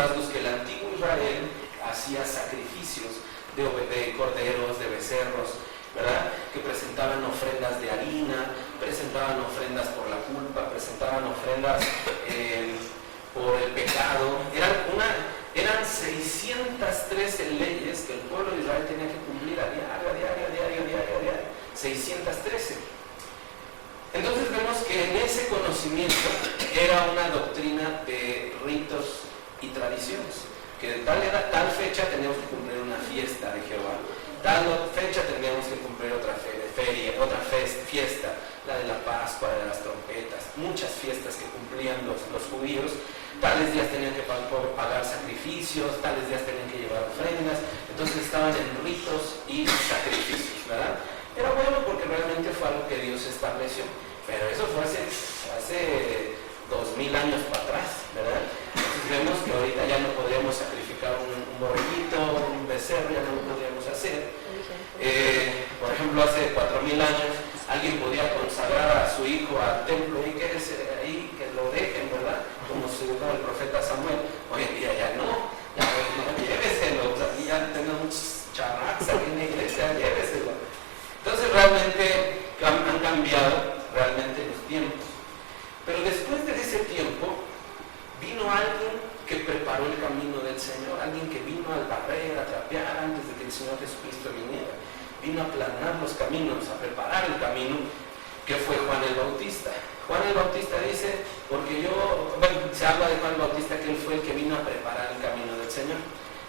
rasgos que el antiguo Israel hacía sacrificios de corderos, de becerros, ¿verdad? Que presentaban ofrendas de harina, presentaban ofrendas por la culpa, presentaban ofrendas por el pecado. Eran 613 leyes que el pueblo de Israel tenía que cumplir a diario. 613. Entonces vemos que en ese conocimiento era una doctrina de ritos y tradiciones, que de tal fecha teníamos que cumplir una fiesta de Jehová, tal fecha teníamos que cumplir otra fiesta, la de la Pascua, la de las trompetas, muchas fiestas que cumplían los judíos. Tales días tenían que pagar sacrificios, tales días tenían que llevar ofrendas, entonces estaban en ritos y sacrificios, ¿verdad? Era bueno porque realmente fue algo que Dios estableció, pero eso fue hace 2000 años para atrás, ¿verdad? Entonces vemos que ahorita ya no podríamos sacrificar un borreguito, un becerro, ya no lo podríamos hacer. Por ejemplo, hace 4000 años alguien podía consagrar a su hijo al templo y quédese ahí, que lo dejen, ¿verdad? Como se dijo el profeta Samuel. Hoy en día ya no lléveselo, o sea, ya tenemos charracas aquí en la iglesia, lléveselo. Entonces realmente han cambiado realmente los tiempos. Pero después de ese tiempo vino alguien que preparó el camino del Señor, alguien que vino al barrer, a trapear antes de que el Señor Jesucristo viniera. Vino a aplanar los caminos, a preparar el camino, que fue Juan el Bautista. Juan el Bautista dice, se habla de Juan el Bautista que él fue el que vino a preparar el camino del Señor.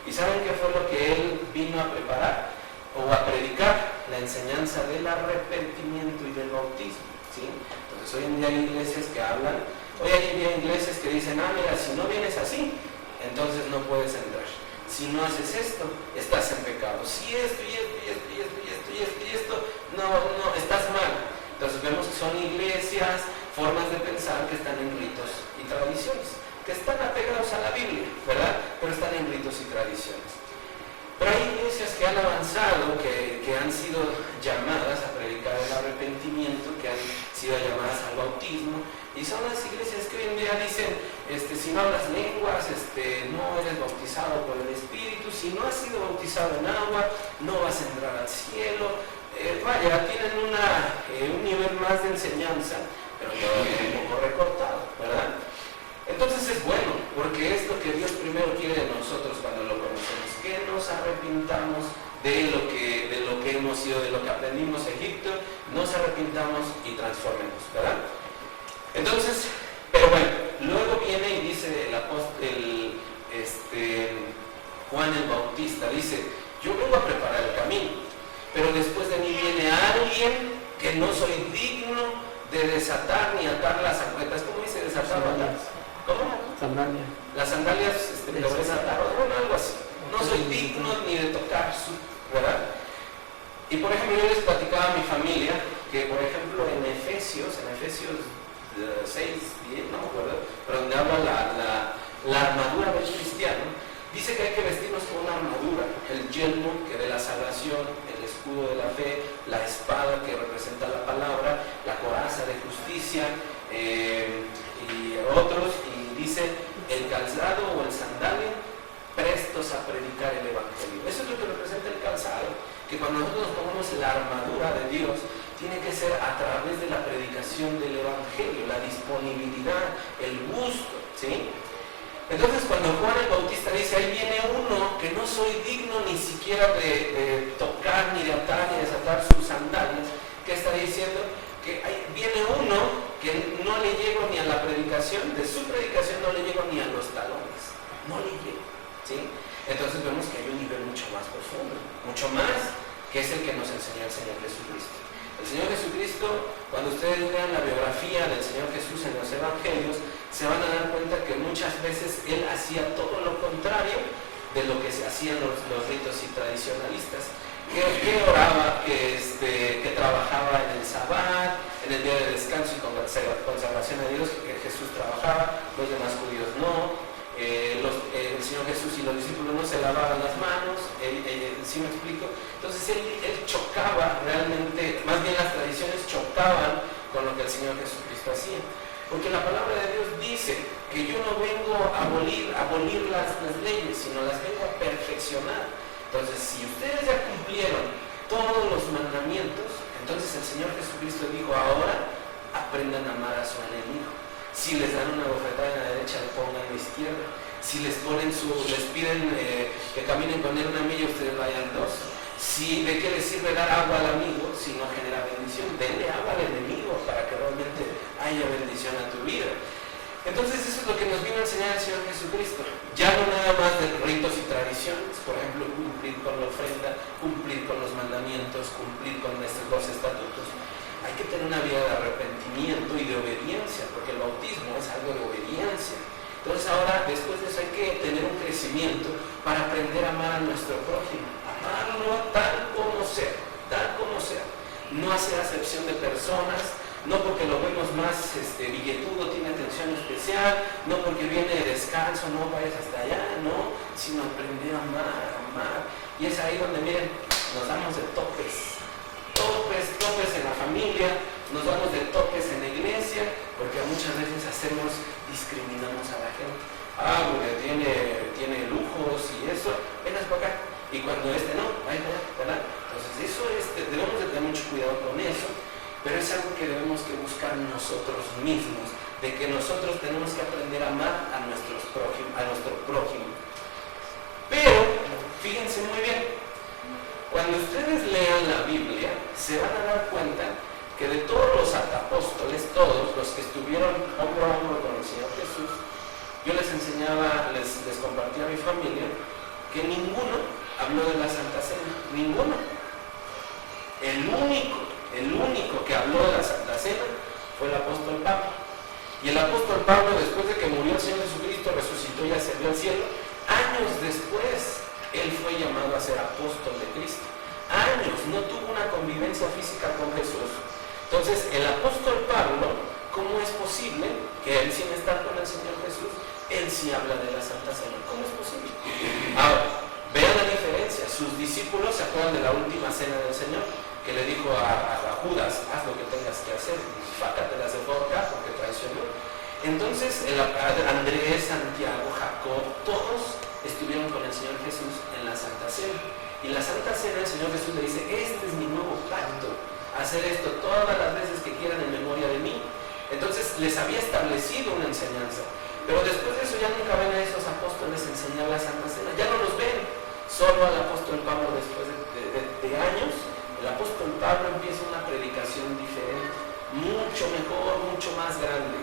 ¿Y saben qué fue lo que él vino a preparar o a predicar? La enseñanza del arrepentimiento y del bautismo, ¿sí? Entonces hoy en día hay iglesias que hablan, hoy hay iglesias que dicen, mira, si no vienes así, entonces no puedes entrar. Si no haces esto, estás en pecado. Si esto y esto, no, estás mal. Entonces vemos que son iglesias, formas de pensar que están en ritos y tradiciones, que están apegados a la Biblia, ¿verdad? Pero están en ritos y tradiciones. Pero hay iglesias que han avanzado, que han sido llamadas a predicar el arrepentimiento, que han sido llamadas al bautismo, y son las iglesias que hoy en día dicen, si no hablas lenguas, no eres bautizado por el Espíritu, si no has sido bautizado en agua, no vas a entrar al cielo. Tienen un nivel más de enseñanza, pero todavía un poco recortado, ¿verdad? Entonces es bueno, porque es lo que Dios primero quiere de nosotros cuando lo conocemos, que nos arrepintamos de lo que hemos sido, de lo que aprendimos en Egipto, nos arrepintamos y transformemos, ¿verdad? Entonces, pero bueno, luego viene y dice el apóstol, Juan el Bautista, dice, yo vengo a preparar el camino, pero después de mí viene alguien que no soy digno de desatar ni atar las sandalias. ¿Cómo dice desatar? ¿Cómo? Sandalia. Las sandalias lo desataron, algo así. No soy digno ni de tocar su, ¿verdad? Y por ejemplo, yo les platicaba a mi familia que, por ejemplo, en Efesios 6, 10, no me acuerdo, pero donde habla la armadura del cristiano, dice que hay que vestirnos con una armadura, el yelmo que de la salvación, el escudo de la fe, la espada que representa la palabra, la coraza de justicia y otros, y dice el calzado o el sandalia, prestos a predicar el evangelio. Eso es lo que representa el calzado, que cuando nosotros nos pongamos la armadura de Dios, tiene que ser a través de la predicación del evangelio, la disponibilidad, el gusto, ¿sí? Entonces cuando Juan el Bautista dice, ahí viene uno que no soy digno ni siquiera de tocar, ni de atar, ni de desatar sus sandalias, ¿qué está diciendo? Que ahí viene uno que no le llego ni a la predicación, de su predicación no le llego ni a los talones, no le llego, ¿sí? Entonces vemos que hay un nivel mucho más profundo, mucho más, que es el que nos enseñó el Señor Jesucristo. El Señor Jesucristo, cuando ustedes lean la biografía del Señor Jesús en los Evangelios, se van a dar cuenta que muchas veces Él hacía todo lo contrario de lo que se hacían los ritos y tradicionalistas. Que oraba, que trabajaba en el Sabbat, en el día de descanso y consagración a Dios, que Jesús trabajaba, los demás judíos no. El Señor Jesús y los discípulos no se lavaban las manos, ¿sí me explico? Entonces él chocaba realmente, más bien las tradiciones chocaban con lo que el Señor Jesucristo hacía. Porque la palabra de Dios dice que yo no vengo a abolir las leyes, sino las vengo a perfeccionar. Entonces, si ustedes ya cumplieron todos los mandamientos, entonces el Señor Jesucristo dijo, ahora aprendan a amar a su enemigo. Si les dan una bofetada en la derecha, le pongan en la izquierda. Si les piden que caminen con él una milla, ustedes vayan dos. Si ¿de qué les sirve dar agua al amigo si no genera bendición? Denle agua al enemigo para que realmente haya bendición a tu vida. Entonces eso es lo que nos vino a enseñar el Señor Jesucristo. Ya no nada más de ritos y tradiciones, por ejemplo, cumplir con la ofrenda, cumplir con los mandamientos, cumplir con estos dos estatutos. Hay que tener una vida de arrepentimiento y de obediencia, porque el bautismo es algo de obediencia. Entonces ahora, después de eso, hay que tener un crecimiento para aprender a amar a nuestro prójimo. Amarlo tal como sea, tal como sea. No hacer acepción de personas, no porque lo vemos más billetudo, tiene atención especial, no porque viene de descanso, no vayas hasta allá, no, sino aprender a amar. Y es ahí donde, miren, nos damos de topes en la familia, nos damos de topes en la iglesia, porque muchas veces discriminamos a la gente. Porque tiene lujos y eso, vengas para acá. Y cuando no, vaya para allá, ¿verdad? Entonces eso debemos de tener mucho cuidado con eso, pero es algo que debemos que buscar nosotros mismos, de que nosotros tenemos que aprender a amar a nuestro prójimo. Pero, fíjense muy bien, cuando ustedes lean la Biblia, se van a dar cuenta que de todos los apóstoles, todos los que estuvieron hombro a hombro con el Señor Jesús, yo les enseñaba, les compartía a mi familia, que ninguno habló de la Santa Cena, ninguno. El único que habló de la Santa Cena fue el apóstol Pablo. Y el apóstol Pablo, después de que murió el Señor Jesucristo, resucitó y ascendió al cielo, años después, él fue llamado a ser apóstol de Cristo. Años, no tuvo una convivencia física con Jesús. Entonces, el apóstol Pablo, ¿cómo es posible que él, sin estar con el Señor Jesús, él sí habla de la Santa Cena? ¿Cómo es posible? Ahora, vean la diferencia. Sus discípulos se acuerdan de la última cena del Señor, que le dijo a Judas, haz lo que tengas que hacer, fácatelas de boca porque traicionó. Entonces, Andrés, Santiago, Jacob, todos estuvieron con el Señor Jesús en la Santa Cena. Y en la Santa Cena el Señor Jesús le dice, este es mi nuevo pacto, hacer esto todas las veces que quieran en memoria de mí. Entonces les había establecido una enseñanza, pero después de eso ya nunca ven a esos apóstoles enseñar la Santa Cena, ya no los ven. Solo al apóstol Pablo, después de años, el apóstol Pablo empieza una predicación diferente, mucho mejor, mucho más grande.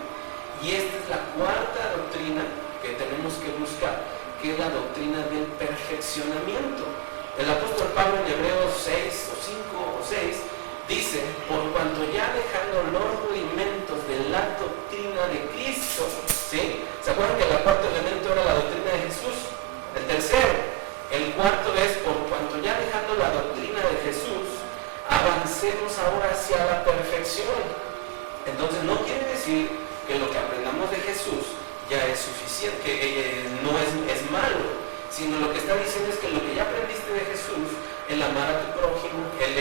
Y esta es la cuarta doctrina que tenemos que buscar, que es la doctrina del perfeccionamiento. El apóstol Pablo en Hebreos 6 o 5 o 6 dice, por cuanto ya dejando los rudimentos de la doctrina de Cristo, ¿sí? ¿Se acuerdan que el cuarto elemento era la doctrina de Jesús? El tercero. El cuarto es, por cuanto ya dejando la doctrina de Jesús, avancemos ahora hacia la perfección. Entonces no quiere decir que lo que aprendamos de Jesús ya es suficiente, que no es malo, sino lo que está diciendo es que lo que ya aprendiste de Jesús, el amar a tu prójimo, el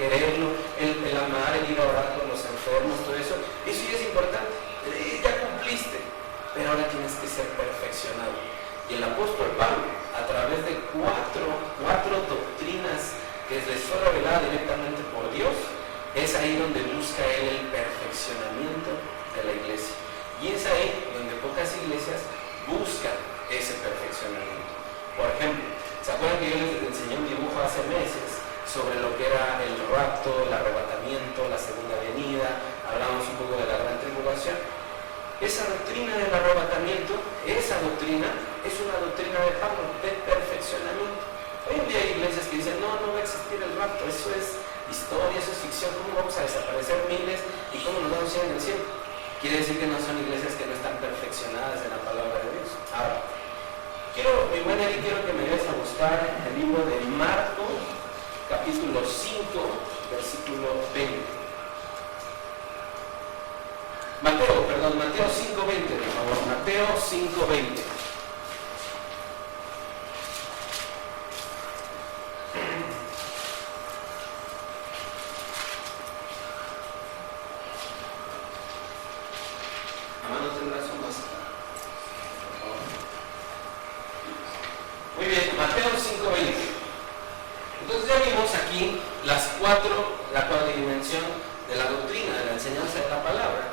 quererlo, el amar, el ir a orar por los enfermos, todo eso ya es importante. Ya cumpliste, pero ahora tienes que ser perfeccionado. Y el apóstol Pablo, a través de cuatro doctrinas que les fue revelada directamente por Dios, es ahí donde busca él el perfeccionamiento de la iglesia. Y es ahí donde pocas iglesias buscan ese perfeccionamiento. Por ejemplo, ¿se acuerdan que yo les enseñé un dibujo hace meses sobre lo que era el rapto, el arrebatamiento, la segunda venida? Hablamos un poco de la gran tribulación. Esa doctrina del arrebatamiento, esa doctrina es una doctrina de Pablo, de perfeccionamiento. Hoy en día hay iglesias que dicen, no va a existir el rapto, eso es historia, eso es ficción, ¿cómo vamos a desaparecer miles y cómo nos vamos a ir en el cielo? Quiere decir que no son iglesias que no están perfeccionadas en la palabra de Dios. Ahora, mi buen Eric, quiero que me vayas a buscar el libro de Marcos, capítulo 5, versículo 20. Mateo 5:20, por favor. Mateo 5:20. A mano tendrás un más, por favor. Muy bien, Mateo 5:20. Entonces ya vimos aquí la cuadridimensión de la doctrina, de la enseñanza de la palabra.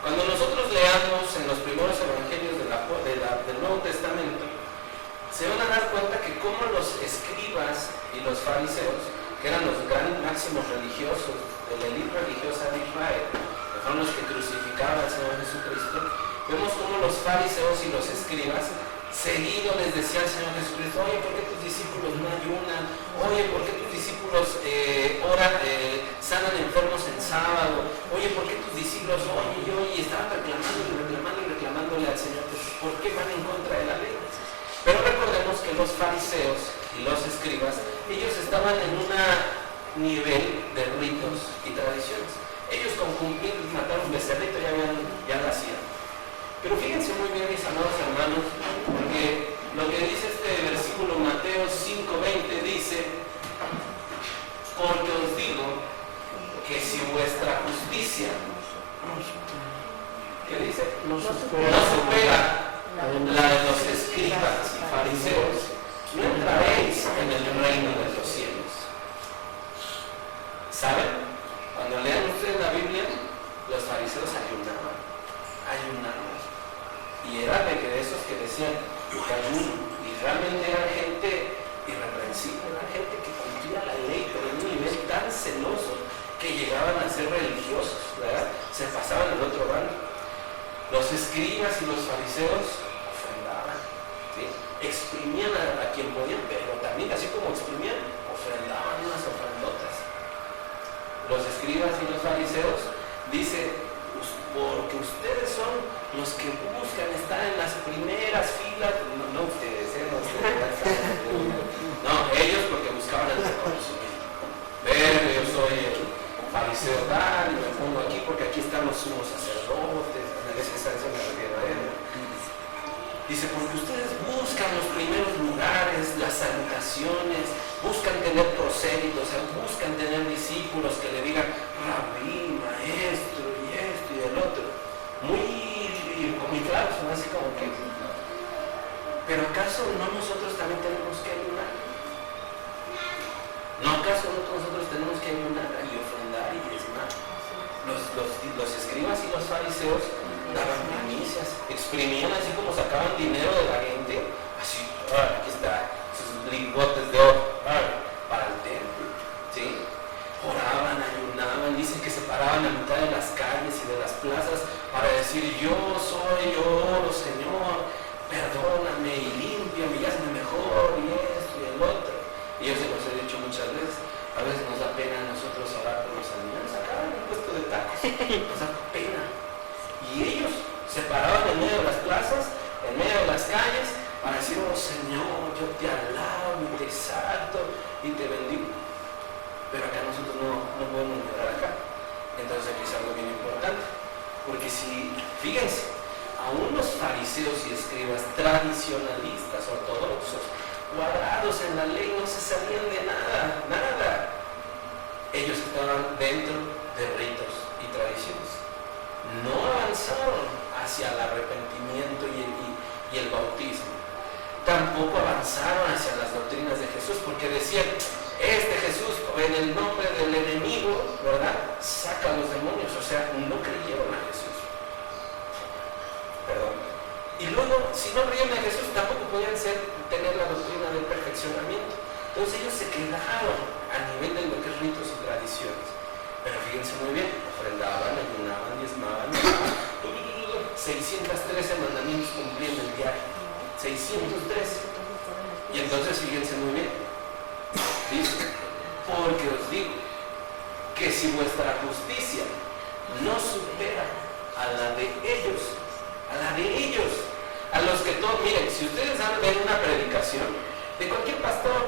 Cuando nosotros leamos en los primeros evangelios del Nuevo Testamento, se van a dar cuenta que como los escribas y los fariseos, que eran los grandes máximos religiosos de la élite religiosa de Israel, que fueron los que crucificaban al Señor Jesucristo, vemos como los fariseos y los escribas seguido les decía al Señor Jesucristo: oye, ¿por qué tus discípulos no ayunan? Oye, ¿por qué tus discípulos sanan enfermos en sábado? Oye, ¿por qué tus discípulos y estaban reclamándole al Señor Jesús? ¿Por qué van en contra de la ley? Pero recordemos que los fariseos y los escribas, ellos estaban en un nivel de ritos y tradiciones. Ellos con cumplir, matar un becerrito ya lo hacían. Pero fíjense muy bien, mis amados hermanos, porque lo que dice este versículo Mateo 5:20 dice: porque os digo que si vuestra justicia, ¿qué dice? No supera la de los escribas y fariseos, no entraréis en el reino de los cielos. ¿Saben? Cuando lean ustedes la Biblia, los fariseos ayunaban. Y eran de esos que decían que ayuno, y realmente era gente irreprensible, era gente que cumplía la ley, pero en un nivel tan celoso que llegaban a ser religiosos, ¿verdad? Se pasaban al otro bando. Los escribas y los fariseos ofrendaban, ¿sí? Exprimían a quien podían, pero también, así como exprimían, ofrendaban unas ofrendotas. Los escribas y los fariseos dicen: porque ustedes son los que buscan estar en las primeras filas, no ustedes, no, ellos porque buscaban el reconocimiento. Yo soy el fariseo tal, y me pongo aquí porque aquí están los sumos sacerdotes, en esa instancia me refiero a él. Dice: porque ustedes buscan los primeros lugares, las salutaciones, buscan tener prosélitos, buscan tener discípulos que le digan rabí, maestro, y esto y el otro. Muy claro, son así como que. Pero ¿acaso no nosotros también tenemos que ayunar? ¿No acaso nosotros tenemos que ayunar y ofrendar y diezmar? Los escribas y los fariseos daban primicias, exprimían así como sacaban dinero de la gente, así, aquí está, sus lingotes de oro para el templo, ¿sí? Oraban, ayunaban, dicen que se paraban a mitad de las calles y de las plazas para decir: yo soy oro, Señor, perdóname y límpiame y hazme mejor, y esto y el otro. Y yo se los he dicho muchas veces, a veces nos da pena a nosotros orar por los animales acá en el puesto de tacos, nos da pena. Y ellos se paraban en medio de las plazas, en medio de las calles, para decir: oh Señor, yo te alabo y te exalto y te bendigo. Pero acá nosotros no podemos llegar acá. Entonces aquí es algo bien importante, porque fíjense, aún los fariseos y escribas tradicionalistas, ortodoxos, cuadrados en la ley, no se sabían de nada. Ellos estaban dentro de ritos y tradiciones. No avanzaron hacia el arrepentimiento y el bautismo. Tampoco avanzaron hacia las doctrinas de Jesús, porque decían: este Jesús, en el nombre del enemigo, ¿verdad?, saca a los demonios. O sea, no creyeron a Jesús. Perdón. Y luego, si no creyeron a Jesús, tampoco podían tener la doctrina del perfeccionamiento. Entonces ellos se quedaron a nivel de lo que es ritos y tradiciones. Pero fíjense muy bien, ofrendaban, ayunaban, diezmaban, 613 mandamientos cumpliendo el diario. 613. Y entonces fíjense muy bien. Dice: porque os digo que si vuestra justicia no supera a la de ellos, a los que todos, miren, si ustedes van a ver una predicación de cualquier pastor o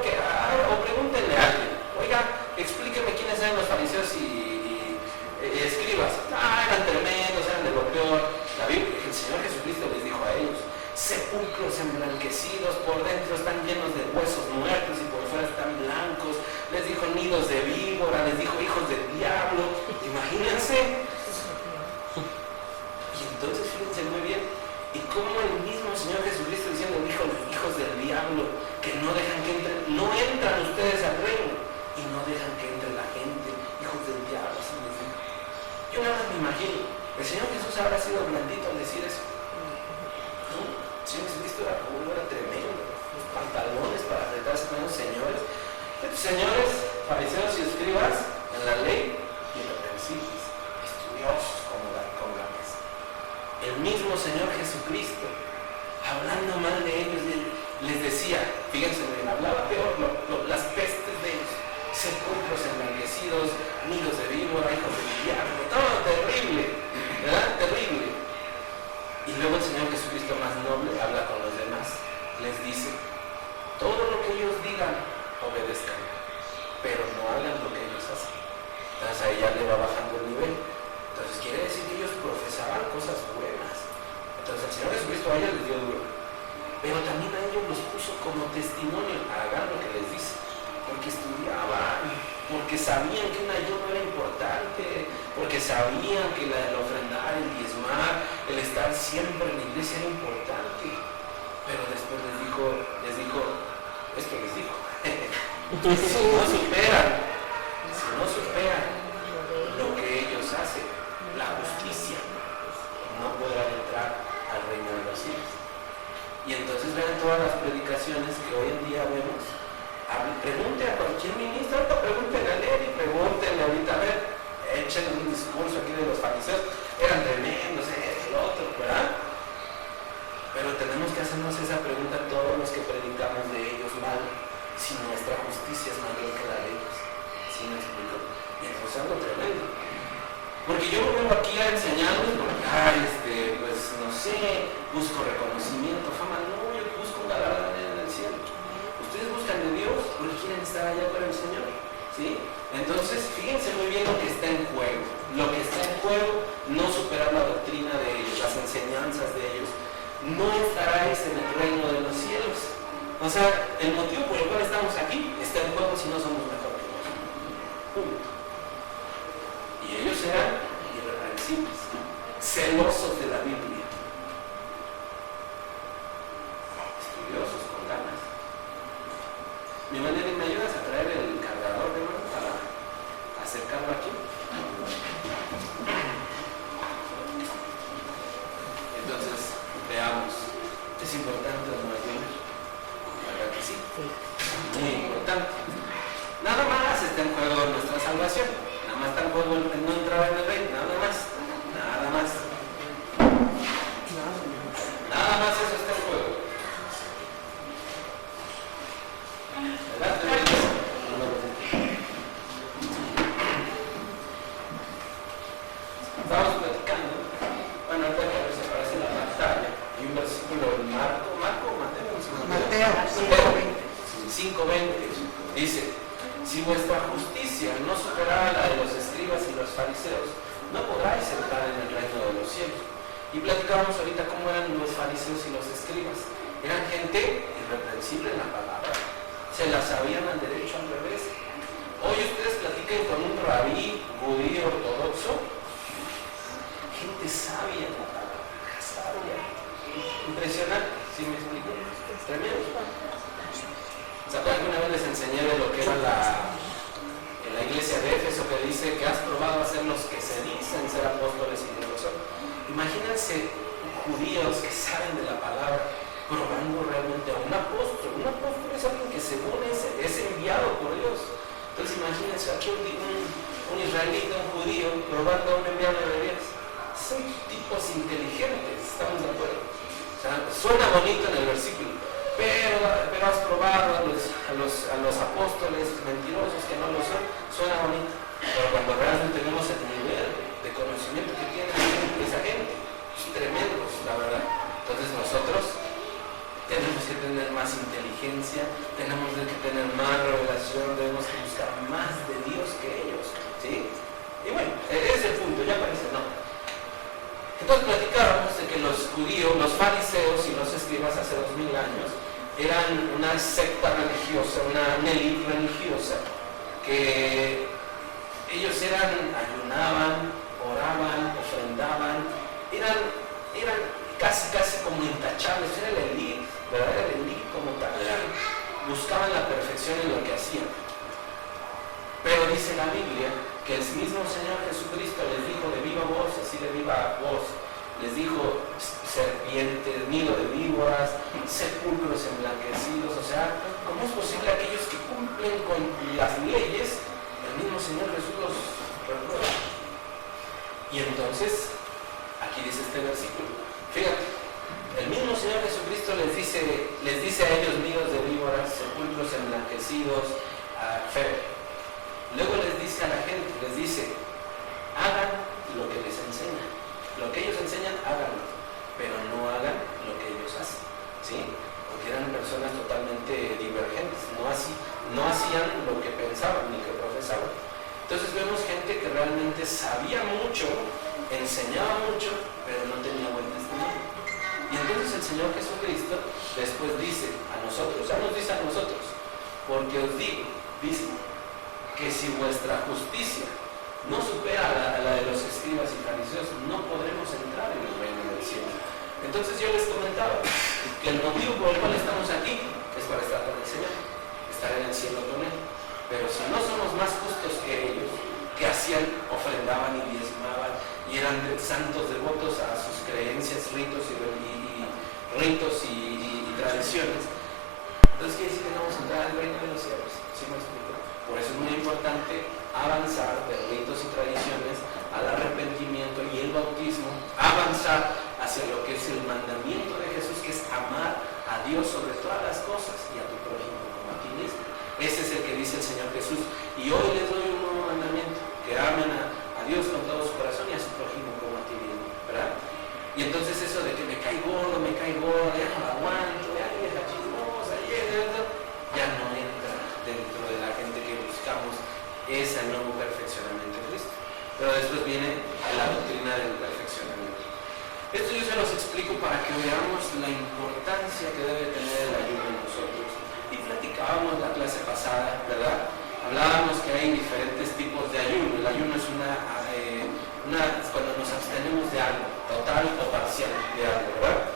pregúntenle a alguien: oiga, explíqueme quiénes eran los fariseos y escribas. Eran tremendos, eran de lo peor. La Biblia, el Señor Jesucristo les dijo a ellos: sepulcros emblanquecidos, por dentro están llenos de huesos muertos y por fuera están blancos. Les dijo nidos de víbora, les dijo hijos del diablo. Imagínense. Y entonces fíjense muy bien, y cómo el mismo mismo Señor Jesucristo diciendo, hijos del diablo, que no dejan que entren, no entran ustedes al reino y no dejan que entre la gente, hijos del diablo, así les digo. Yo nada más me imagino, el Señor Jesús habrá sido blandito al decir eso. ¿No? El Señor Jesucristo era puro, era tremendo, los pantalones para apretarse con los señores. Estos señores, fariseos y escribas, en la ley, irreprensibles, estudiosos como lápiz. El mismo Señor Jesucristo, hablando mal de ellos, les decía, fíjense, hablaba peor las pestes de ellos, sepulcros enlanguecidos, nidos de víbora, hijos del diablo, todo terrible, ¿verdad? Terrible. Y luego el Señor Jesucristo más noble habla con los demás, les dice, todo lo que ellos digan, obedezcan, pero no hagan lo que ellos hacen. Entonces ahí ya le va bajando el nivel. Entonces quiere decir que ellos profesaban cosas buenas. Entonces el Señor Jesucristo a ellos les dio duro, pero también a ellos los puso como testimonio, hagan lo que les dice, porque estudiaban, porque sabían que un ayuno era importante, porque sabían que el ofrendar, el diezmar, el estar siempre en la iglesia era importante. Pero después les dijo, esto les dijo, si no superan lo que ellos hacen, la justicia, no podrán entrar al reino de los cielos. Y entonces vean todas las predicaciones que hoy en día vemos. Pregunte a cualquier ministro, ahorita pregúntenle a Levi, pregúntenle ahorita, a ver, échenle un discurso aquí de los fariseos, eran tremendos, el otro, ¿verdad? Pero tenemos que hacernos esa pregunta a todos los que predicamos de ellos mal, si nuestra justicia es mayor que la de ellos. ¿Sí me explico? Y entonces es algo tremendo. Porque yo no vengo aquí a enseñarles porque, pues no sé, busco reconocimiento, fama, no, yo busco un galardón en el cielo. Ustedes buscan de Dios porque quieren estar allá con el Señor, ¿sí? Entonces, fíjense muy bien lo que está en juego. Lo que está en juego, no superar la doctrina de ellos, las enseñanzas de ellos. No estaráis en el reino de los cielos. O sea, el motivo por el cual estamos aquí está en juego si no somos mejor que ellos. Punto. Y ellos eran irreprensibles, celosos de la Biblia, estudiosos con ganas. ¿Me ayudas a traer el cargador, hermano, para acercarlo aquí? Entonces, veamos. ¿Es importante o no ayunar? ¿Verdad que sí? Muy importante. Nada más está en juego nuestra salvación. Nada más está en juego el no entrar en el reino. Nada más. Nada más. Nada más eso está en juego. ¿Verdad? Estamos platicando. Bueno, ahorita que a veces aparece en la pantalla. Hay un versículo en Mateo 5:20. Dice, si vuestra justicia no superara la de los escribas y los fariseos, no podráis entrar en el reino de los cielos. Y platicábamos ahorita cómo eran los fariseos y los escribas. Eran gente irreprensible en la palabra. Se la sabían al derecho, al revés. Hoy ustedes platiquen con un rabí judío ortodoxo, gente sabia en la palabra, sabia. Impresionante, ¿sí me explico? Tremendo. ¿Se acuerdan que una vez les enseñé de lo que era en la iglesia de Éfeso, que dice que has probado a ser los que se dicen ser apóstoles y no lo son? Imagínense judíos que saben de la palabra, probando realmente a un apóstol. Un apóstol es alguien que según es enviado por Dios. Entonces imagínense aquí un israelita, un judío, probando a un enviado de Dios. Son tipos inteligentes, ¿estamos de acuerdo? O sea, suena bonito en el versículo, pero has probado a los apóstoles mentirosos que no lo son, suena bonito. Pero cuando realmente tenemos el nivel de conocimiento que tiene esa gente, es tremendo, la verdad. Entonces nosotros tenemos que tener más inteligencia, tenemos que tener más revelación, debemos que buscar más de Dios que ellos, ¿sí? Y bueno, ese es el punto, ya parece, ¿no? Entonces platicábamos de que los judíos, los fariseos y los escribas hace 2000 años eran una secta religiosa, una élite religiosa, que ellos ayunaban, oraban, ofrendaban, casi como intachables, era el elite, ¿verdad? Era el elite como tal, buscaban la perfección en lo que hacían. Pero dice la Biblia que el mismo Señor Jesucristo les dijo de viva voz, así de viva voz, les dijo serpientes, nido de víboras, sepulcros emblanquecidos. O sea, ¿cómo es posible aquellos que cumplen con las leyes? El mismo Señor Jesús los reprueba. Y entonces, aquí dice este versículo, fíjate, el mismo Señor Jesucristo les dice a ellos nidos de víboras, sepulcros emblanquecidos, feo. Luego les dice a la gente, les dice, hagan lo que les enseña. Lo que ellos enseñan, háganlo, pero no hagan lo que ellos hacen, ¿sí? Porque eran personas totalmente divergentes, no hacían lo que pensaban ni que profesaban. Entonces vemos gente que realmente sabía mucho, enseñaba mucho, pero no tenía buen testimonio. Y entonces el Señor Jesucristo después dice a nosotros, ya nos dice a nosotros, porque os digo, dice, que si vuestra justicia no supera a la de los escribas y fariseos, no podremos entrar en el reino del cielo. Entonces yo les comentaba que el motivo por el cual estamos aquí es para estar con el Señor, estar en el cielo con Él. Pero si no somos más justos que ellos, que hacían, ofrendaban y diezmaban y eran santos devotos a sus creencias, ritos y tradiciones, entonces quiere decir que no vamos a entrar al reino de los cielos. ¿Sí me explico? Por eso es muy importante avanzar de ritos y tradiciones al arrepentimiento y el bautismo, avanzar hacia lo que es el mandamiento de Jesús, que es amar a Dios sobre todas las cosas y a tu prójimo como a ti mismo. Ese es el que dice el Señor Jesús. Y hoy les doy un nuevo mandamiento, que amen a Dios con todo su corazón y a su prójimo como a ti mismo, ¿verdad? Y entonces eso de que me cae gordo, ya no lo aguanto, ya vieja chismosa, ya no entra dentro de la gente que buscamos ese nuevo perfeccionamiento de Cristo. Pero después viene la doctrina del perfeccionamiento. Esto yo se los explico para que veamos la importancia que debe tener el ayuno en nosotros. Y platicábamos la clase pasada, ¿verdad? Hablábamos que hay diferentes tipos de ayuno. El ayuno es cuando nos abstenemos de algo, total o parcial de algo, ¿verdad?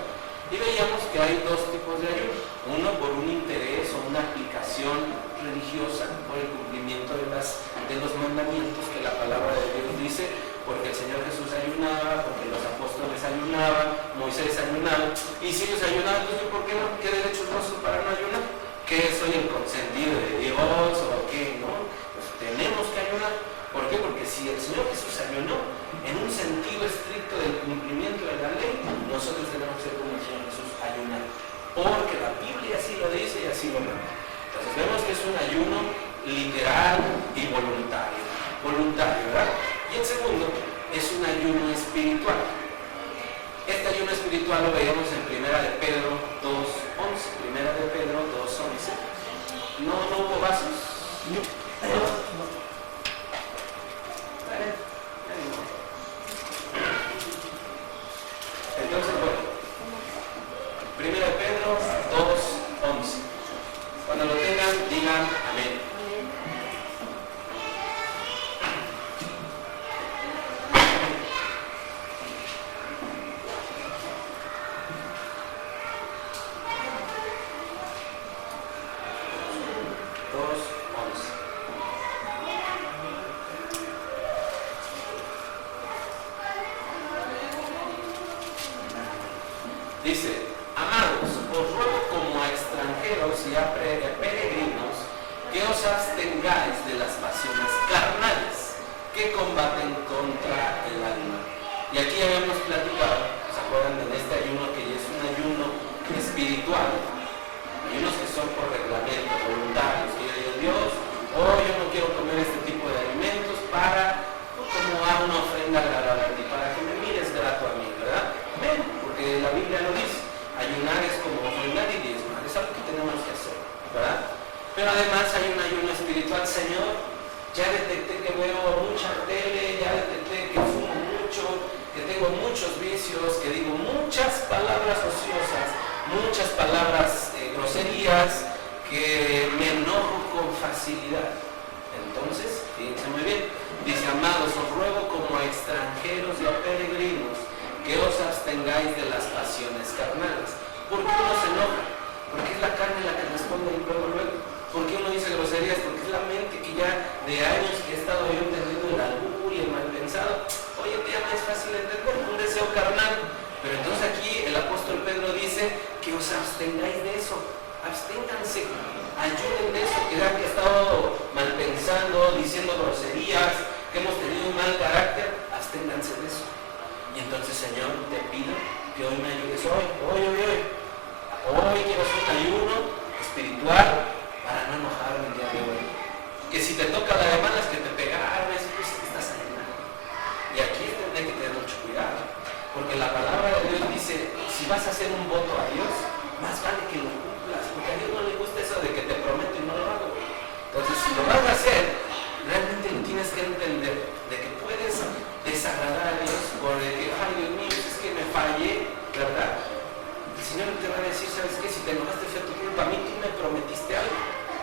Y veíamos que hay dos tipos de ayuno. Uno por un interés o una aplicación religiosa, por el cumplimiento de los mandamientos que la palabra de Dios dice, porque el Señor Jesús ayunaba, porque los apóstoles ayunaban, Moisés ayunaba, y si ellos ayunaban, entonces ¿por qué no? ¿Qué derechos no son para no ayunar? ¿Qué soy el consentido de Dios o qué? ¿No? Pues tenemos que ayunar. ¿Por qué? Porque si el Señor Jesús ayunó en un sentido estricto del cumplimiento de la ley, nosotros tenemos que ser como el Señor Jesús ayunar, porque la Biblia así lo dice y así lo manda. Entonces vemos que es un ayuno literal y voluntario, ¿verdad? Y el segundo es un ayuno espiritual. Este ayuno espiritual lo veíamos en 1 de Pedro 2:11. 1 de Pedro 2:11. ¿No hubo vasos? No. Entonces, bueno, 1 de Pedro 2:11. Cuando lo tengan, digan amén. Dice, amados, os ruego como a extranjeros y a peregrinos que os abstengáis de las pasiones carnales que combaten contra el alma. Y aquí habíamos platicado, ¿se acuerdan de este ayuno que es un ayuno espiritual? Ayunos que son por reglamento, voluntarios, que yo digo, Dios, hoy yo no quiero comer este tipo de alimentos para, como hago una ofrenda agradable a ti, para que me mires grato a mí, ¿verdad? Ven, porque la Biblia lo dice, ayunar es como ofrendar y diezmar, es algo que tenemos que hacer, ¿verdad? Pero además hay un ayuno espiritual. Señor, ya detecté que veo mucha tele, ya detecté que fumo mucho, que tengo muchos vicios, que digo muchas palabras ociosas, muchas palabras groserías, que me enojo con facilidad. Entonces, fíjense muy bien, dice, amados, os ruego como a extranjeros y a peregrinos que os abstengáis de las pasiones carnales. ¿Por qué uno se enoja? Porque es la carne la que responde y luego. ¿Por qué uno dice groserías? Porque es la mente que ya de años que he estado yo entendiendo el albur y el mal pensado. Hoy en día no es fácil entender, un deseo carnal. Pero entonces aquí el apóstol Pedro dice que os abstengáis de eso. Absténganse, ayuden de eso, que han estado mal pensando, diciendo groserías, que hemos tenido un mal carácter. Absténganse de eso. Y entonces, Señor, te pido que hoy me ayudes. Hoy quiero hacer un ayuno espiritual para no enojarme el día de hoy. Que si te toca la de malas, que te pegaron, pues estás ayunando. Y aquí tendré que tener mucho cuidado, porque la palabra de Dios dice, si vas a hacer un voto a Dios, más vale que lo cumplas, porque a Dios no le gusta eso de que te prometo y no lo hago. Entonces, si lo vas a hacer, realmente lo tienes que entender, de que puedes desagradar a Dios por el que, ay Dios mío, es que me fallé, ¿verdad? El Señor te va a decir, ¿sabes qué? Si te enojaste fue tu culpa, a mí tú me prometiste algo.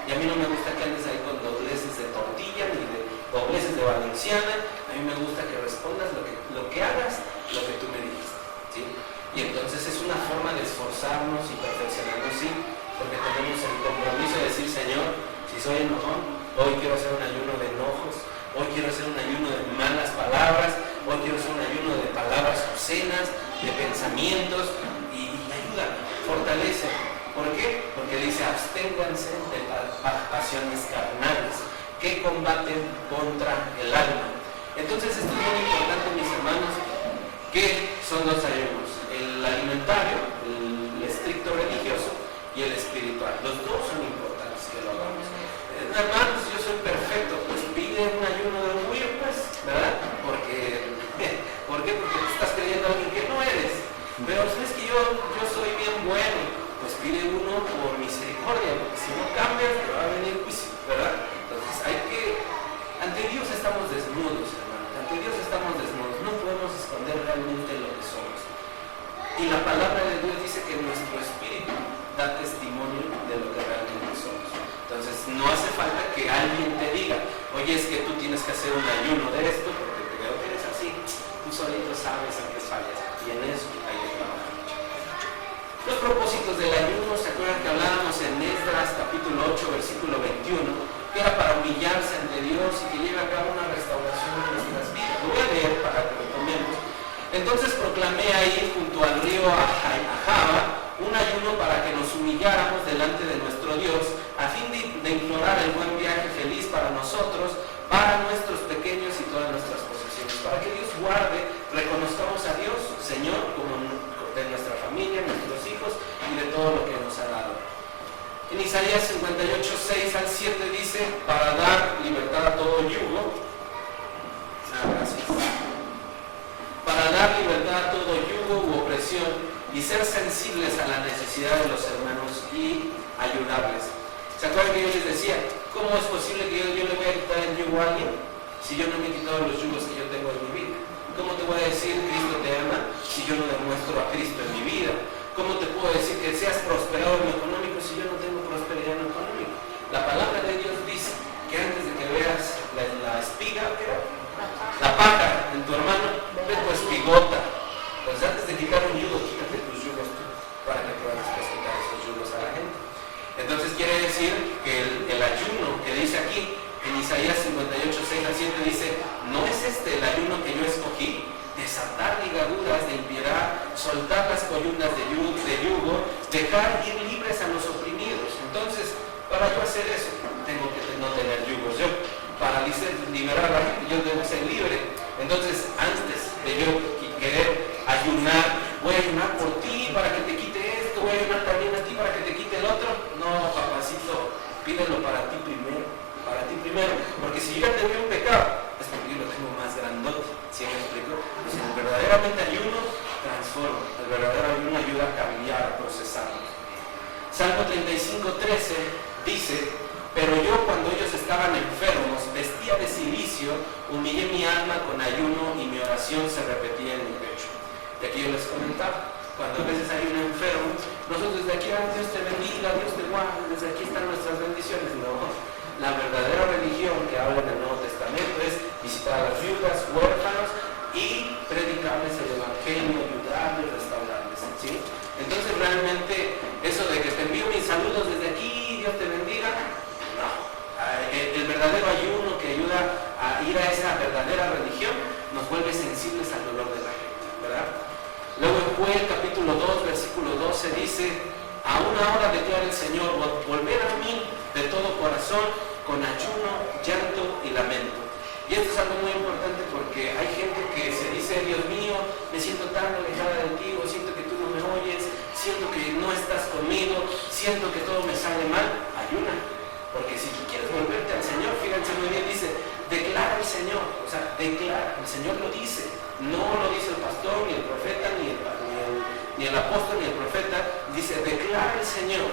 Y a mí no me gusta que andes ahí con dobleces de tortilla ni de dobleces de valenciana. A mí me gusta que respondas lo que hagas, lo que tú me dijiste, ¿sí? Y entonces es una forma de esforzarnos y perfeccionarnos, sí, porque tenemos el compromiso de decir, Señor, si soy enojón, hoy quiero hacer un ayuno de enojos, hoy quiero hacer un ayuno de malas palabras, hoy quiero hacer un ayuno de palabras obscenas, de pensamientos, y ayúdame, fortalece. ¿Por qué? Porque dice, absténganse de pasiones carnales que combaten contra el alma. Entonces esto es muy importante, mis hermanos, que son dos ayunos, el alimentario, el estricto religioso y el espiritual. Los dos son importantes que lo hagamos. Hermanos, yo soy perfecto, pues pide un ayuno de orgullo, pues, ¿verdad? ¿Por qué? Porque te estás creyendo alguien que no eres. Pero es que yo soy bien bueno. Pues pide uno por misericordia, porque si no cambias te va a venir juicio, ¿verdad? Entonces ante Dios estamos desnudos, hermanos, ante Dios estamos desnudos, no podemos esconder realmente lo que somos. Y la palabra de Dios dice que nuestro espíritu da testimonio de lo que realmente somos. Entonces no hace falta que alguien te diga, oye, es que tú tienes que hacer un ayuno de esto, porque te veo que eres así, tú solito sabes en qué fallas, y en eso hay que trabajar. Los propósitos del ayuno, ¿se acuerdan que hablábamos en Esdras capítulo 8, versículo 21? Que era para humillarse ante Dios y que lleve a cabo una restauración en nuestras vidas. Lo voy a leer para que lo tomemos. Entonces proclamé ahí junto al río Ahava un ayuno para que nos humilláramos delante de nuestro Dios, a fin de implorar el buen viaje feliz para nosotros, para nuestros pequeños y todas nuestras posesiones, para que Dios guarde, reconozcamos a Dios, Señor, como de nuestra familia, nuestros hijos y de todo lo que nos ha dado. En Isaías 58, 6 al 7 dice, para dar libertad a todo yugo, para dar libertad a todo yugo u opresión y ser sensibles a la necesidad de los hermanos y ayudarles. ¿Se acuerdan que yo les decía, cómo es posible que yo le voy a quitar el yugo a alguien si yo no me he quitado los yugos que yo tengo en mi vida? ¿Cómo te voy a decir Cristo te ama si yo no demuestro a Cristo en mi vida? ¿Cómo te puedo decir que seas prosperado en lo económico si yo no tengo prosperidad en lo económico? La palabra de Dios dice que antes de que veas la espiga, la paja en tu hermano, ve tu espigota. Entonces antes de quitar un yugo, quítate tus yugos tú, para que puedas después quitar esos yugos a la gente. Entonces quiere decir que el ayuno que dice aquí, en Isaías 58, 6 al 7 dice, no es este el ayuno que yo escogí, desatar ligaduras de impiedad, soltar las columnas de yugo, dejar ir libres a los oprimidos. Entonces, para yo hacer eso, tengo que no tener yugos. Yo, para liberar a la gente, yo debo ser libre. Entonces, antes de yo querer ayunar, voy a ayunar por ti para que te quite esto, voy a ayunar también a ti para que te quite el otro. No, papacito, pídelo para ti primero. Para ti primero, porque si yo ya tenía un pecado, es porque yo lo tengo más grandote, ¿sí me explico? Pues el verdaderamente ayuno transforma, el verdadero ayuno ayuda a cambiar, a procesarlo. Salmo 35, 13 dice, pero yo cuando ellos estaban enfermos, vestía de cilicio, humillé mi alma con ayuno y mi oración se repetía en mi pecho. Y aquí yo les comentaba, cuando a veces hay un enfermo, nosotros desde aquí, Dios te bendiga, Dios te guarde, desde aquí están nuestras bendiciones. No. La verdadera religión que habla en el Nuevo Testamento es visitar a las viudas, huérfanos, y predicarles el evangelio, ayudarles, restaurarles, ¿sí? Entonces realmente eso de que te envío mis saludos desde aquí, Dios te bendiga, no. El verdadero ayuno que ayuda a ir a esa verdadera religión nos vuelve sensibles al dolor de la gente, ¿verdad? Luego en Joel capítulo 2 versículo 12 dice: a una hora declara el Señor, volver a mí de todo corazón, con ayuno, llanto y lamento. Y esto es algo muy importante porque hay gente que se dice: Dios mío, me siento tan alejada de ti, o siento que tú no me oyes, siento que no estás conmigo, siento que todo me sale mal. Ayuna, porque si tú quieres volverte al Señor, fíjense muy bien, dice: declara el Señor, o sea, declara, el Señor lo dice, no lo dice el pastor, ni el profeta, ni el apóstol, ni el profeta, dice: declara el Señor,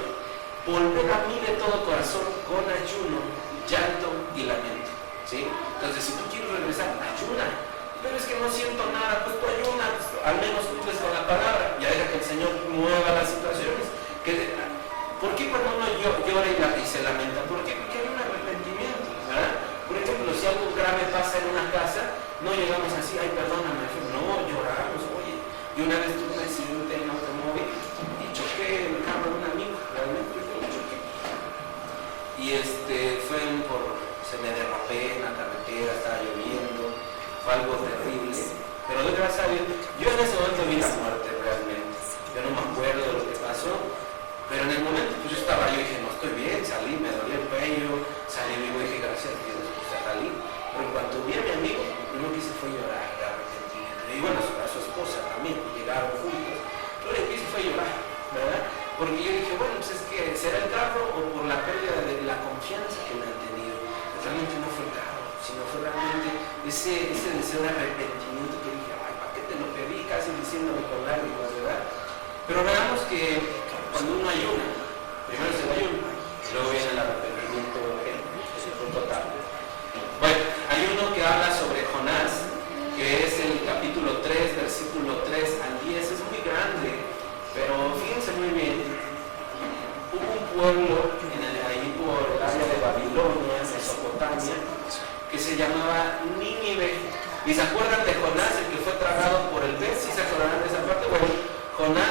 volver a mí de todo corazón, con ayuno, llanto y lamento, ¿sí? Entonces, si tú quieres regresar, ayuna. Pero es que no siento nada, pues tú ayuna, al menos cumples con la palabra, ya deja que el Señor mueva las situaciones. ¿Por qué cuando uno llora y se lamenta? ¿Por qué? Porque hay un arrepentimiento, ¿verdad? Por ejemplo, si algo grave pasa en una casa, no llegamos así: ay, perdóname, no, lloramos. Oye, yo una vez tuve un accidente en automóvil y choqué el carro de un amigo, realmente yo lo choqué. Y se me derrapé en la carretera, estaba lloviendo, fue algo terrible, pero doy gracias a Dios. Yo en ese momento vi la muerte realmente, yo no me acuerdo de lo que pasó, pero en el momento pues yo dije: no estoy bien, salí, me dolía el cuello, salí vivo, dije: gracias a Dios, pues salí. Pero en cuanto vi a mi amigo, lo primero que hice fue llorar, y bueno, a su esposa también, llegaron juntos, lo único que hice fue llorar, ¿verdad? Porque yo dije: bueno, pues es que será el carro o por la pérdida de la confianza que me han tenido. Realmente no fue el carro, sino fue realmente ese deseo de arrepentimiento que dije: ay, ¿para qué te lo pedí? Casi diciéndome con lágrimas, ¿verdad? Pero veamos que cuando uno ayuna, primero es el ayuno, luego viene el arrepentimiento total. Bueno, hay uno que habla sobre Jonás, que es el capítulo 3, versículo 3 al 10, es muy grande, pero fíjense muy bien. Hubo un pueblo ahí por el área de Babilonia, Mesopotamia, que se llamaba Nínive. ¿Y se acuerdan de Jonás, el que fue tragado por el pez? ¿Sí se acordarán de esa parte? Bueno,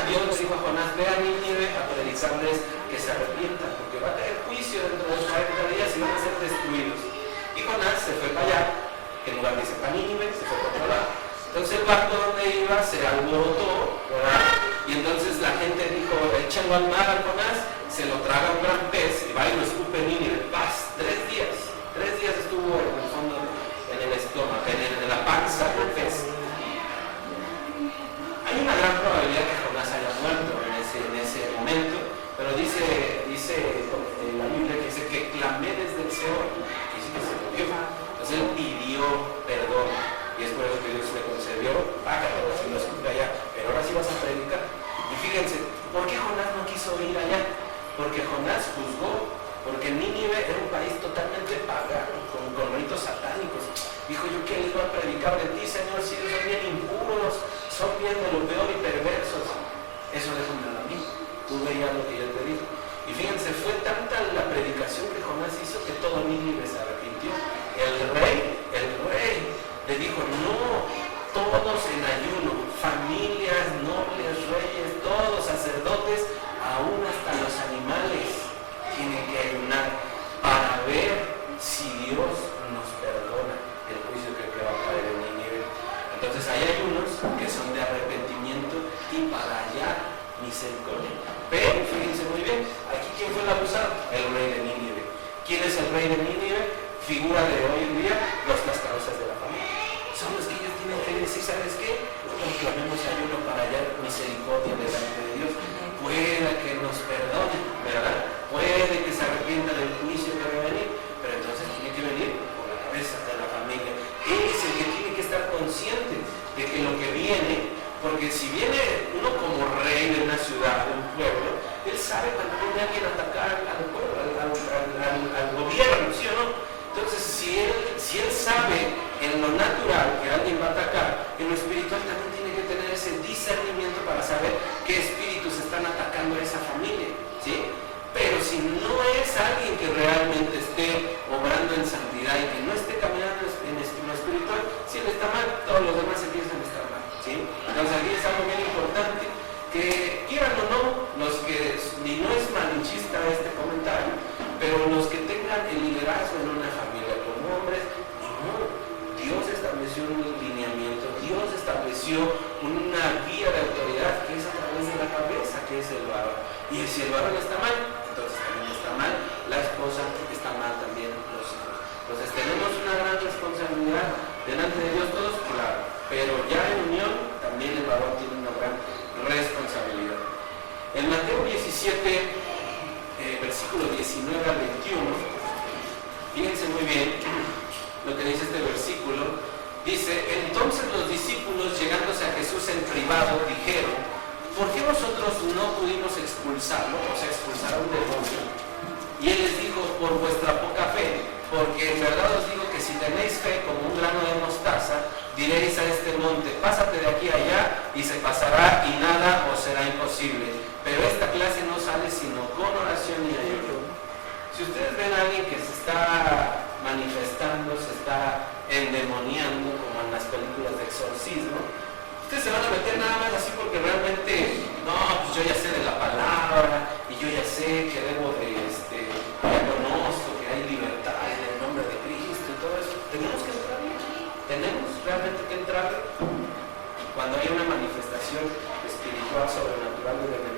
Dios le dijo a Jonás: ve a Nínive a predicarles que se arrepientan, porque va a tener juicio dentro de los 40 días y van a ser destruidos. Y Jonás se fue para allá, que en lugar de irse para Nínive, se fue para otro lado. Entonces el barco donde iba se alborotó, ¿verdad? Y entonces la gente dijo: échenlo al mar a Jonás, se lo traga un gran pez y va y lo escupe en Nínive. Paz, 3 días estuvo en el fondo, en el estómago, en la panza del pez. Hay una gran probabilidad que Jonás haya muerto en ese momento, pero dice la Biblia que dice que clamé desde el Seol, y dice que se murió. Entonces él pidió perdón, y es por eso que Dios le concedió: págalo, si lo escupe allá, pero ahora sí vas a predicar. Y fíjense, ¿por qué Jonás no quiso ir allá? Porque Jonás juzgó, porque Nínive era un país totalmente pagano, con ritos satánicos. Dijo: yo qué les voy a predicar de ti, Señor, si ellos son bien impuros, son bien de lo peor y perversos. Eso déjamelo a mí, tú veías lo que yo te dije. Y fíjense, fue tanta la predicación que Jonás hizo que todo Nínive se arrepintió. El rey le dijo: no, todos en ayuno, familias, nobles, reyes, todos, sacerdotes, aún hasta los animales tienen que ayunar para ver si Dios nos perdona el juicio que va a caer en Nínive. Entonces hay ayunos que son de arrepentimiento y para hallar misericordia. Pero fíjense muy bien, aquí ¿quién fue el abusado? El rey de Nínive. ¿Quién es el rey de Nínive? Figura de hoy en día, los cascabezas de la familia. Son los que ellos tienen que decir: ¿sabes qué? Proclamemos ayuno para hallar misericordia delante de Dios. Pueda que nos perdone, ¿verdad? Puede que se arrepienta del juicio que va a venir, pero entonces tiene que venir por la cabeza de la familia. Es el que tiene que estar consciente de que lo que viene, porque si viene uno como rey de una ciudad, de un pueblo, él sabe cuando viene alguien a atacar al pueblo, al gobierno, ¿sí o no? Entonces, si él sabe en lo natural que alguien va a atacar, en lo espiritual también tiene que tener ese discernimiento para saber qué espíritus están atacando a esa familia, ¿sí? Pero si no es alguien que realmente esté obrando en santidad y que no esté caminando en lo espiritual, si él está mal, todos los demás empiezan Pero los que tengan el liderazgo en una familia como hombres, no. Dios estableció un lineamiento, Dios estableció una guía de autoridad que es a través de la cabeza, que es el varón. Y si el varón está mal, entonces también está mal la esposa, está mal también los hijos. Entonces tenemos una gran responsabilidad delante de Dios todos, claro, pero ya en unión también el varón tiene una gran responsabilidad. En Mateo 17, versículo 19 al 21, fíjense muy bien lo que dice este versículo. Dice: entonces los discípulos, llegándose a Jesús en privado, dijeron: ¿por qué vosotros no pudimos expulsarlo, o sea, expulsar a un demonio? Y él les dijo: por vuestra poca fe, porque en verdad os digo que si tenéis fe como un grano de mostaza, diréis a este monte: pásate de aquí a allá, y se pasará, y nada os será imposible. Pero esta clase no sale sino con oración y ayuno. Si ustedes ven a alguien que se está manifestando, se está endemoniando, como en las películas de exorcismo, ustedes se van a meter nada más así porque realmente, no, pues yo ya sé de la palabra, y yo ya sé que debo de, ya conozco que hay libertad en el nombre de Cristo y todo eso. Tenemos que entrar, tenemos realmente que entrar cuando hay una manifestación espiritual sobrenatural del enemigo.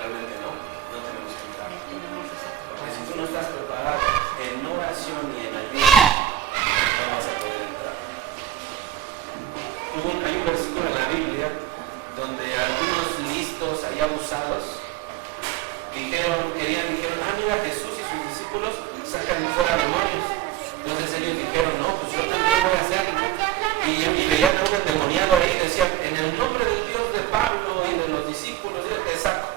Realmente no tenemos que entrar. Porque si tú no estás preparado en oración y en ayuno, no vas a poder entrar. Hay un versículo en la Biblia donde algunos listos y abusados dijeron, mira, Jesús y sus discípulos sacan fuera demonios. Entonces ellos dijeron, no, pues yo también voy a hacerlo. Y veían a un endemoniado ahí y decían: en el nombre del Dios de Pablo y de los discípulos, yo te saco.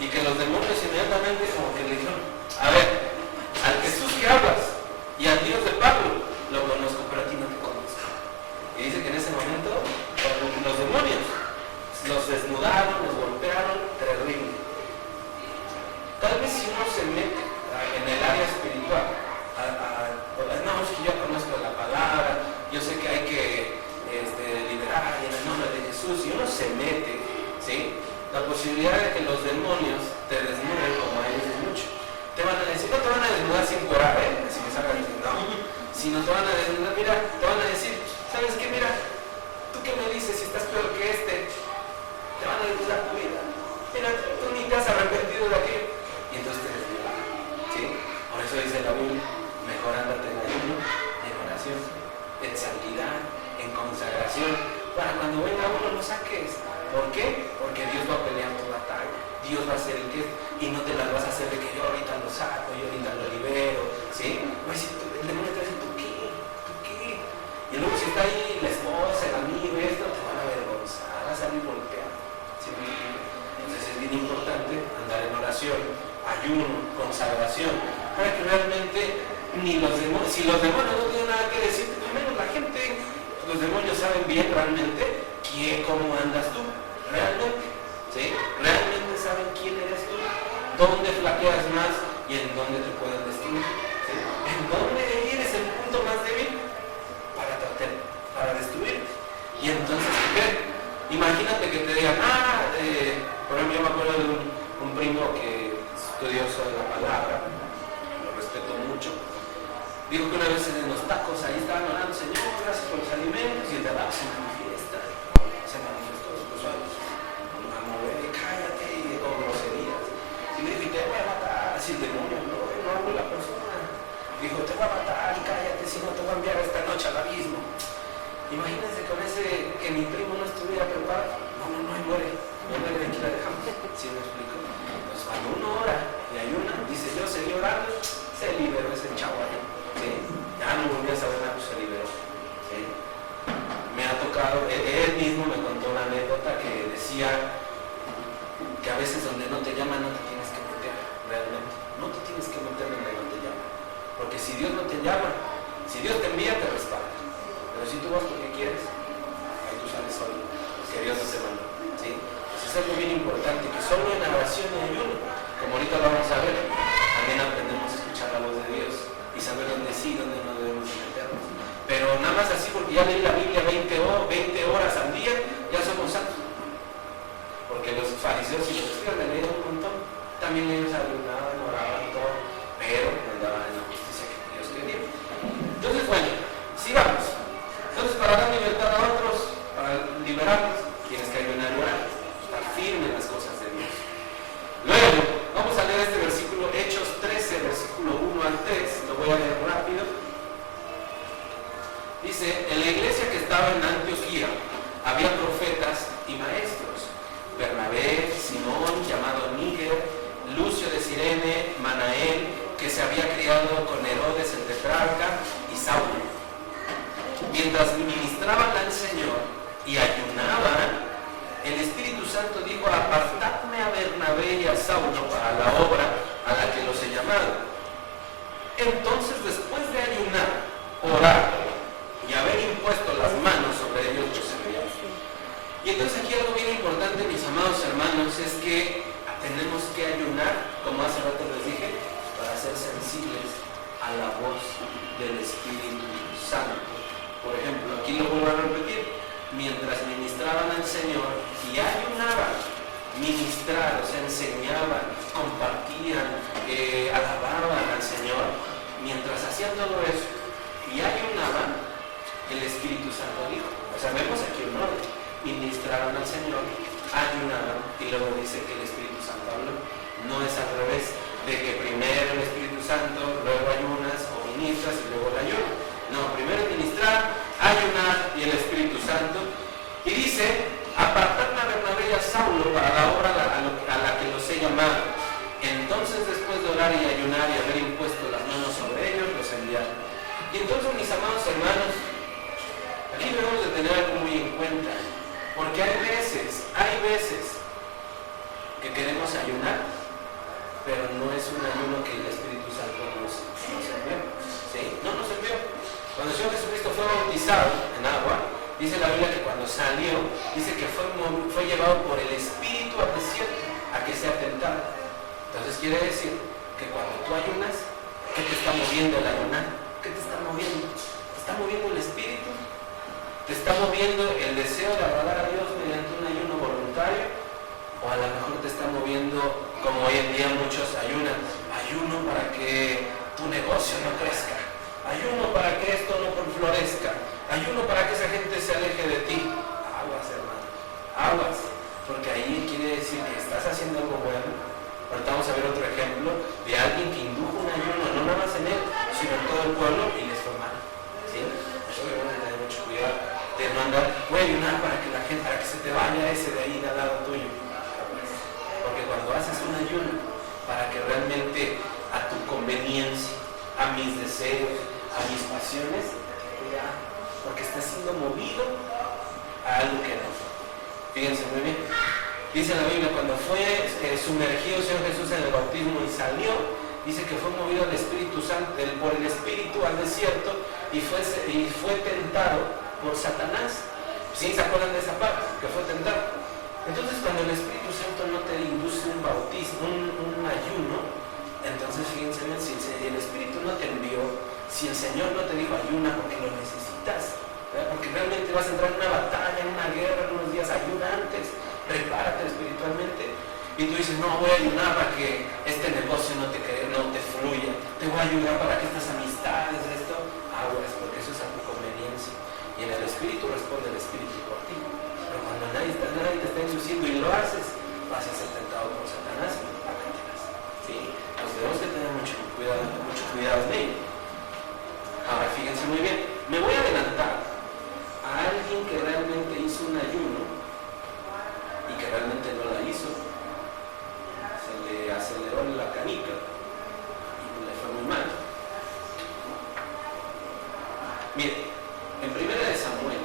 Y que los demonios inmediatamente como que le dijeron: a ver, al Jesús que hablas y al Dios de Pablo lo conozco, pero a ti no te conozco. Y dice que en ese momento los demonios los desnudaron, los golpearon terrible. Tal vez si uno se mete en el área espiritual, no, es que yo conozco la palabra, yo sé que hay que liberar en el nombre de Jesús, y uno se mete, ¿sí? La posibilidad de que los demonios te desnuden como a ellos es mucho. Te van a decir, no te van a desnudar sin curar, si me sacan diciendo, no, sino te van a desnudar, mira, te van a decir: ¿sabes qué? Mira, ¿tú qué me dices si estás peor que este? Te van a desnudar tu vida. Mira, tú ni te has arrepentido de aquello. Y entonces te desnudan, ¿sí? Por eso dice la Biblia: mejor ándate en ayuno, en oración, en santidad, en consagración, para cuando venga uno lo saques. ¿Por qué? Porque Dios va a pelear tu batalla. Dios va a ser el que, y no te las vas a hacer de que yo ahorita lo saco, yo ahorita lo libero, ¿sí? Pues el demonio te dice: ¿tú qué? ¿Tú qué? Y luego si está ahí la esposa, el amigo, esto, te van a avergonzar, vas a salir golpeado, ¿sí? Entonces es bien importante andar en oración, ayuno, consagración, para que realmente ni los demonios, si los demonios no tienen nada que decir, primero la gente, los demonios saben bien realmente cómo andas tú, realmente, ¿sí? Realmente saben quién eres tú, dónde flaqueas más y en dónde te pueden destruir, ¿sí? En dónde eres el punto más débil para destruir. Y entonces, ¿qué? Imagínate que te digan, por ejemplo, yo me acuerdo de un primo que es estudioso de la palabra, lo respeto mucho. Dijo que una vez en los tacos ahí estaban orando: Señor, gracias por los alimentos, y el de abajo se manifestó después una mujer, cállate, y con groserías. Y le dijo: y te voy a matar. Así el demonio, no hablo la persona. Dijo: te voy a matar, cállate, si no te voy a enviar esta noche al abismo. Imagínense con ese, que mi primo no estuviera preparado. No, y muere, aquí la dejamos. ¿Sí me explico? Pues cuando uno ora y ayuna, dice: yo seguí orando, se liberó ese chavo ahí, ¿sí? Ya no volví a saber nada, pues se liberó, ¿sí? Me ha tocado, él mismo me contó una anécdota que decía que a veces donde no te llaman no te tienes que meter, realmente. No te tienes que meter donde no te llaman. Porque si Dios no te llama, si Dios te envía, te respalda. Pero si tú vas porque quieres, ahí tú sales solo, porque Dios no te manda, ¿sí? Entonces es algo bien importante, que solo en oración y ayuno, como ahorita lo vamos a ver, también aprendemos a escuchar la voz de Dios y saber dónde sí, dónde no debemos meternos. Pero nada más así porque ya leí la Biblia 20 horas al día, ya somos santos. porque los fariseos y los escribas me leían un montón, también ellos ayunaban, oraban, todo, pero no andaban en la justicia que Dios quería. Entonces, bueno, sigamos. Entonces, para dar libertad a otros, para liberarlos, tienes que ayunar y orar, estar firme en las cosas de Dios. Luego, vamos a leer este versículo, Hechos 13, versículo 1 al 3, lo voy a leer rápido. Dice, en la iglesia que estaba en Antioquía había profetas y maestros, Bernabé, Simón, llamado Níger, Lucio de Cirene, Manaén, que se había criado con Herodes el tetrarca, y Saulo. Mientras ministraban al Señor y ayunaban, el Espíritu Santo dijo, apartadme a Bernabé y a Saulo para la obra a la que los he llamado. Entonces, después de ayunar, orar y haber impuesto las manos sobre ellos, los enviaron. Y entonces aquí algo bien importante, mis amados hermanos, es que tenemos que ayunar, como hace rato les dije, para ser sensibles a la voz del Espíritu Santo. Por ejemplo, aquí lo vuelvo a repetir, mientras ministraban al Señor y ayunaban, ministrar, o sea, enseñaban, compartían, alababan al Señor, mientras hacían todo eso y ayunaban, el Espíritu Santo dijo, o sea, vemos aquí un orden, ministraron al Señor, ayunaban, y luego dice que el Espíritu Santo habló. No es al revés, de que primero el Espíritu Santo, luego ayunas o ministras y luego el ayuno. No, primero ministrar, ayunar y el Espíritu Santo. Y dice, apartarme a Bernabé y a Saulo para la obra a la que los he llamado. Entonces, después de orar y ayunar y haber impuesto las manos sobre ellos, los enviaron. Y entonces, mis amados hermanos, aquí debemos de tener algo muy en cuenta, porque hay veces que queremos ayunar, pero no es un ayuno que el Espíritu Santo nos envió. ¿Sí? No nos envió. Cuando el Señor Jesucristo fue bautizado en agua, dice la Biblia que cuando salió, dice que fue llevado por el Espíritu al desierto a que sea tentado. Entonces quiere decir que cuando tú ayunas, ¿qué te está moviendo el ayunar? ¿Qué te está moviendo? ¿Te está moviendo el Espíritu? ¿Te está moviendo el deseo de agradar a Dios mediante un ayuno voluntario? O a lo mejor te está moviendo, como hoy en día muchos ayunan, ayuno para que tu negocio no crezca, ayuno para que esto no florezca, ayuno para que esa gente se aleje de ti. Aguas, hermano, aguas, porque ahí quiere decir que estás haciendo algo bueno. Ahorita vamos a ver otro ejemplo de alguien que indujo un ayuno, no nada más en él, sino en todo el pueblo, y les fue mal. ¿Sí? Eso debemos tener mucho cuidado de no andar, voy a ayunar para que la gente, para que se te vaya ese de ahí al lado tuyo. Porque cuando haces un ayuno para que realmente a tu conveniencia, a mis deseos, a mis pasiones, cuidado, porque estás siendo movido a algo que no. Fíjense muy bien. Dice la Biblia, cuando fue sumergido el Señor Jesús en el bautismo y salió, dice que fue movido al Espíritu Santo, por el Espíritu al desierto y fue tentado por Satanás. ¿Sí? ¿Se acuerdan de esa parte? Que fue tentado. Entonces, cuando el Espíritu Santo no te induce un bautismo, un ayuno, entonces fíjense bien, si el Espíritu no te envió, si el Señor no te dijo ayuna porque lo necesitas, ¿verdad? Porque realmente vas a entrar en una batalla, en una guerra, en unos días, ayuna antes, prepárate espiritualmente. Y tú dices, no, voy a ayunar para que este negocio no te fluya, te voy a ayudar para que estas amistades, esto, aguas, porque eso es a tu conveniencia. Y en el Espíritu responde el Espíritu por ti. Pero cuando nadie te está induciendo y lo haces, vas a ser tentado por Satanás y no caerás. ¿Sí? Entonces debemos de tener mucho cuidado en ello. Ahora fíjense muy bien, me voy a adelantar a alguien que realmente hizo un ayuno y que realmente no la hizo. Se le aceleró la canica y le fue muy mal. Miren, en 1 Samuel,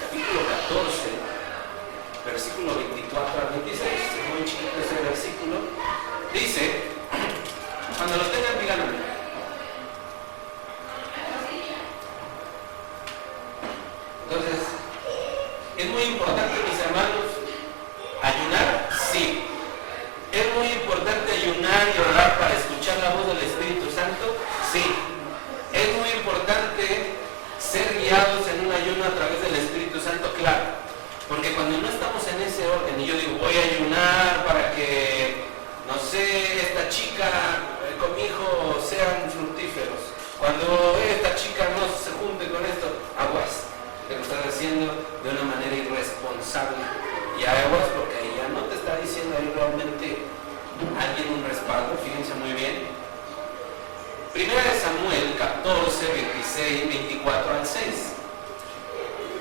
capítulo 14, versículo 24 al 26, es muy chiquito ese versículo, dice, cuando lo tengan díganme. Entonces, es muy importante, mis hermanos, ayunar, sí. Es muy importante ayunar y orar para escuchar la voz del Espíritu Santo, sí. Es muy importante ser guiados en un ayuno a través del Y yo digo, voy a ayunar para que, no sé, esta chica con mi hijo sean fructíferos. Cuando esta chica no se junte con esto, aguas. Pero estás haciendo de una manera irresponsable. Y aguas porque ahí ya no te está diciendo ahí realmente alguien un respaldo. Fíjense muy bien. Primera de Samuel 14, 26, 24 al 6.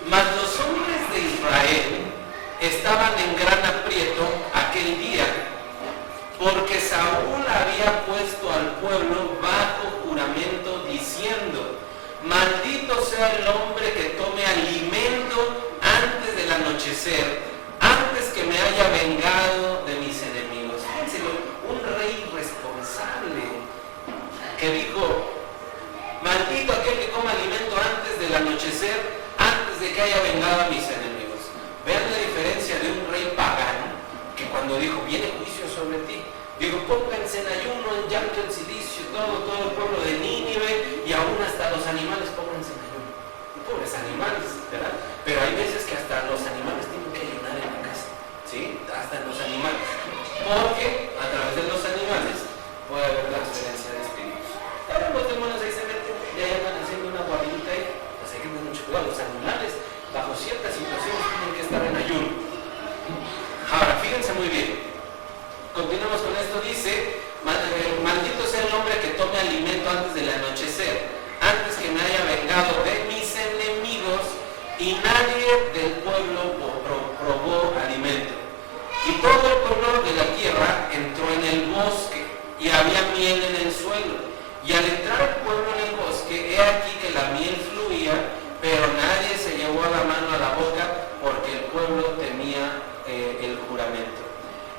Mas los hombres de Israel estaban en gran aprieto aquel día, porque Saúl había puesto al pueblo bajo juramento diciendo: maldito sea el hombre que tome alimento antes del anochecer, antes que me haya vengado de mis enemigos. Fíjense, un rey irresponsable que dijo: maldito aquel que coma alimento antes del anochecer, antes de que haya vengado a mis enemigos. Vean la diferencia de un rey pagano que cuando dijo: viene juicio sobre ti, dijo: pónganse en ayuno, en llanto, en silicio, todo el pueblo de Nínive, y aún hasta los animales pónganse en ayuno. Pobres animales, ¿verdad? Pero hay veces que hasta los animales tienen que ayunar en la casa, ¿sí? Hasta los animales, porque a través de los animales puede haber transferencia de espíritus. Ahora los demonios ahí se meten y ahí andan haciendo una guardita ahí. Pues hay que tener mucho cuidado. Los animales, bajo ciertas situaciones, tienen que estar en ayuno. Ahora, fíjense muy bien. Continuamos con esto. Dice: maldito sea el hombre que tome alimento antes del anochecer, antes que me haya vengado de mis enemigos, y nadie del pueblo probó alimento. Y todo el pueblo de la tierra entró en el bosque, y había miel en el suelo. Y al entrar el pueblo en el bosque, he aquí que la miel fluía, pero nadie se llevó la mano a la boca, porque el pueblo temía el juramento.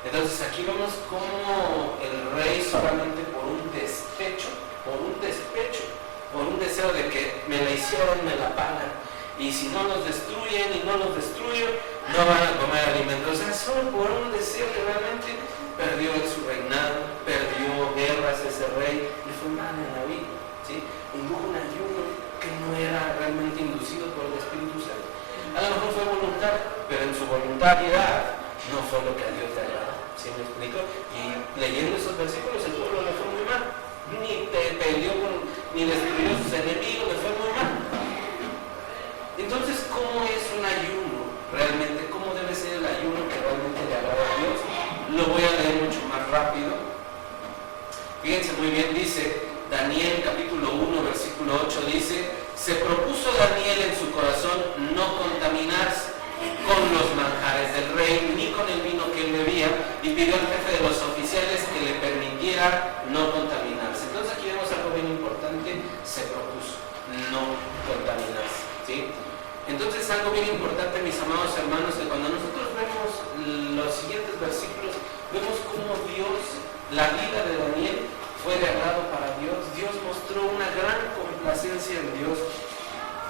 Entonces aquí vemos cómo el rey, solamente por un despecho, por un deseo de que me la hicieron, me la pagan, y si no los destruyen y no los destruyo, no van a comer alimento. O sea, solo por un deseo que realmente perdió su reinado, perdió guerras ese rey, le fue mal en la vida, ¿sí? Indujo un ayuno que no era realmente inducido por el Espíritu Santo. A lo mejor fue voluntario, pero en su voluntariedad no fue lo que a Dios le agradó. ¿Sí me explico? Y leyendo esos versículos, el pueblo le fue muy mal. Ni peleó ni destruyó sus enemigos, le fue muy mal. Entonces, ¿cómo es un ayuno? Realmente, ¿cómo debe ser el ayuno que realmente le agrada a Dios? Lo voy a leer mucho más rápido. Fíjense muy bien, dice Daniel capítulo 1, versículo 8, dice: se propuso Daniel en su corazón no contaminarse con los manjares del rey, ni con el vino que él bebía, y pidió al jefe de los oficiales que le permitiera no contaminarse. Entonces aquí vemos algo bien importante: se propuso no contaminarse, ¿sí? Entonces algo bien importante, mis amados hermanos, que cuando nosotros vemos los siguientes versículos, vemos cómo Dios, la vida de Daniel fue de agrado para Dios. Dios mostró una gran complacencia en Dios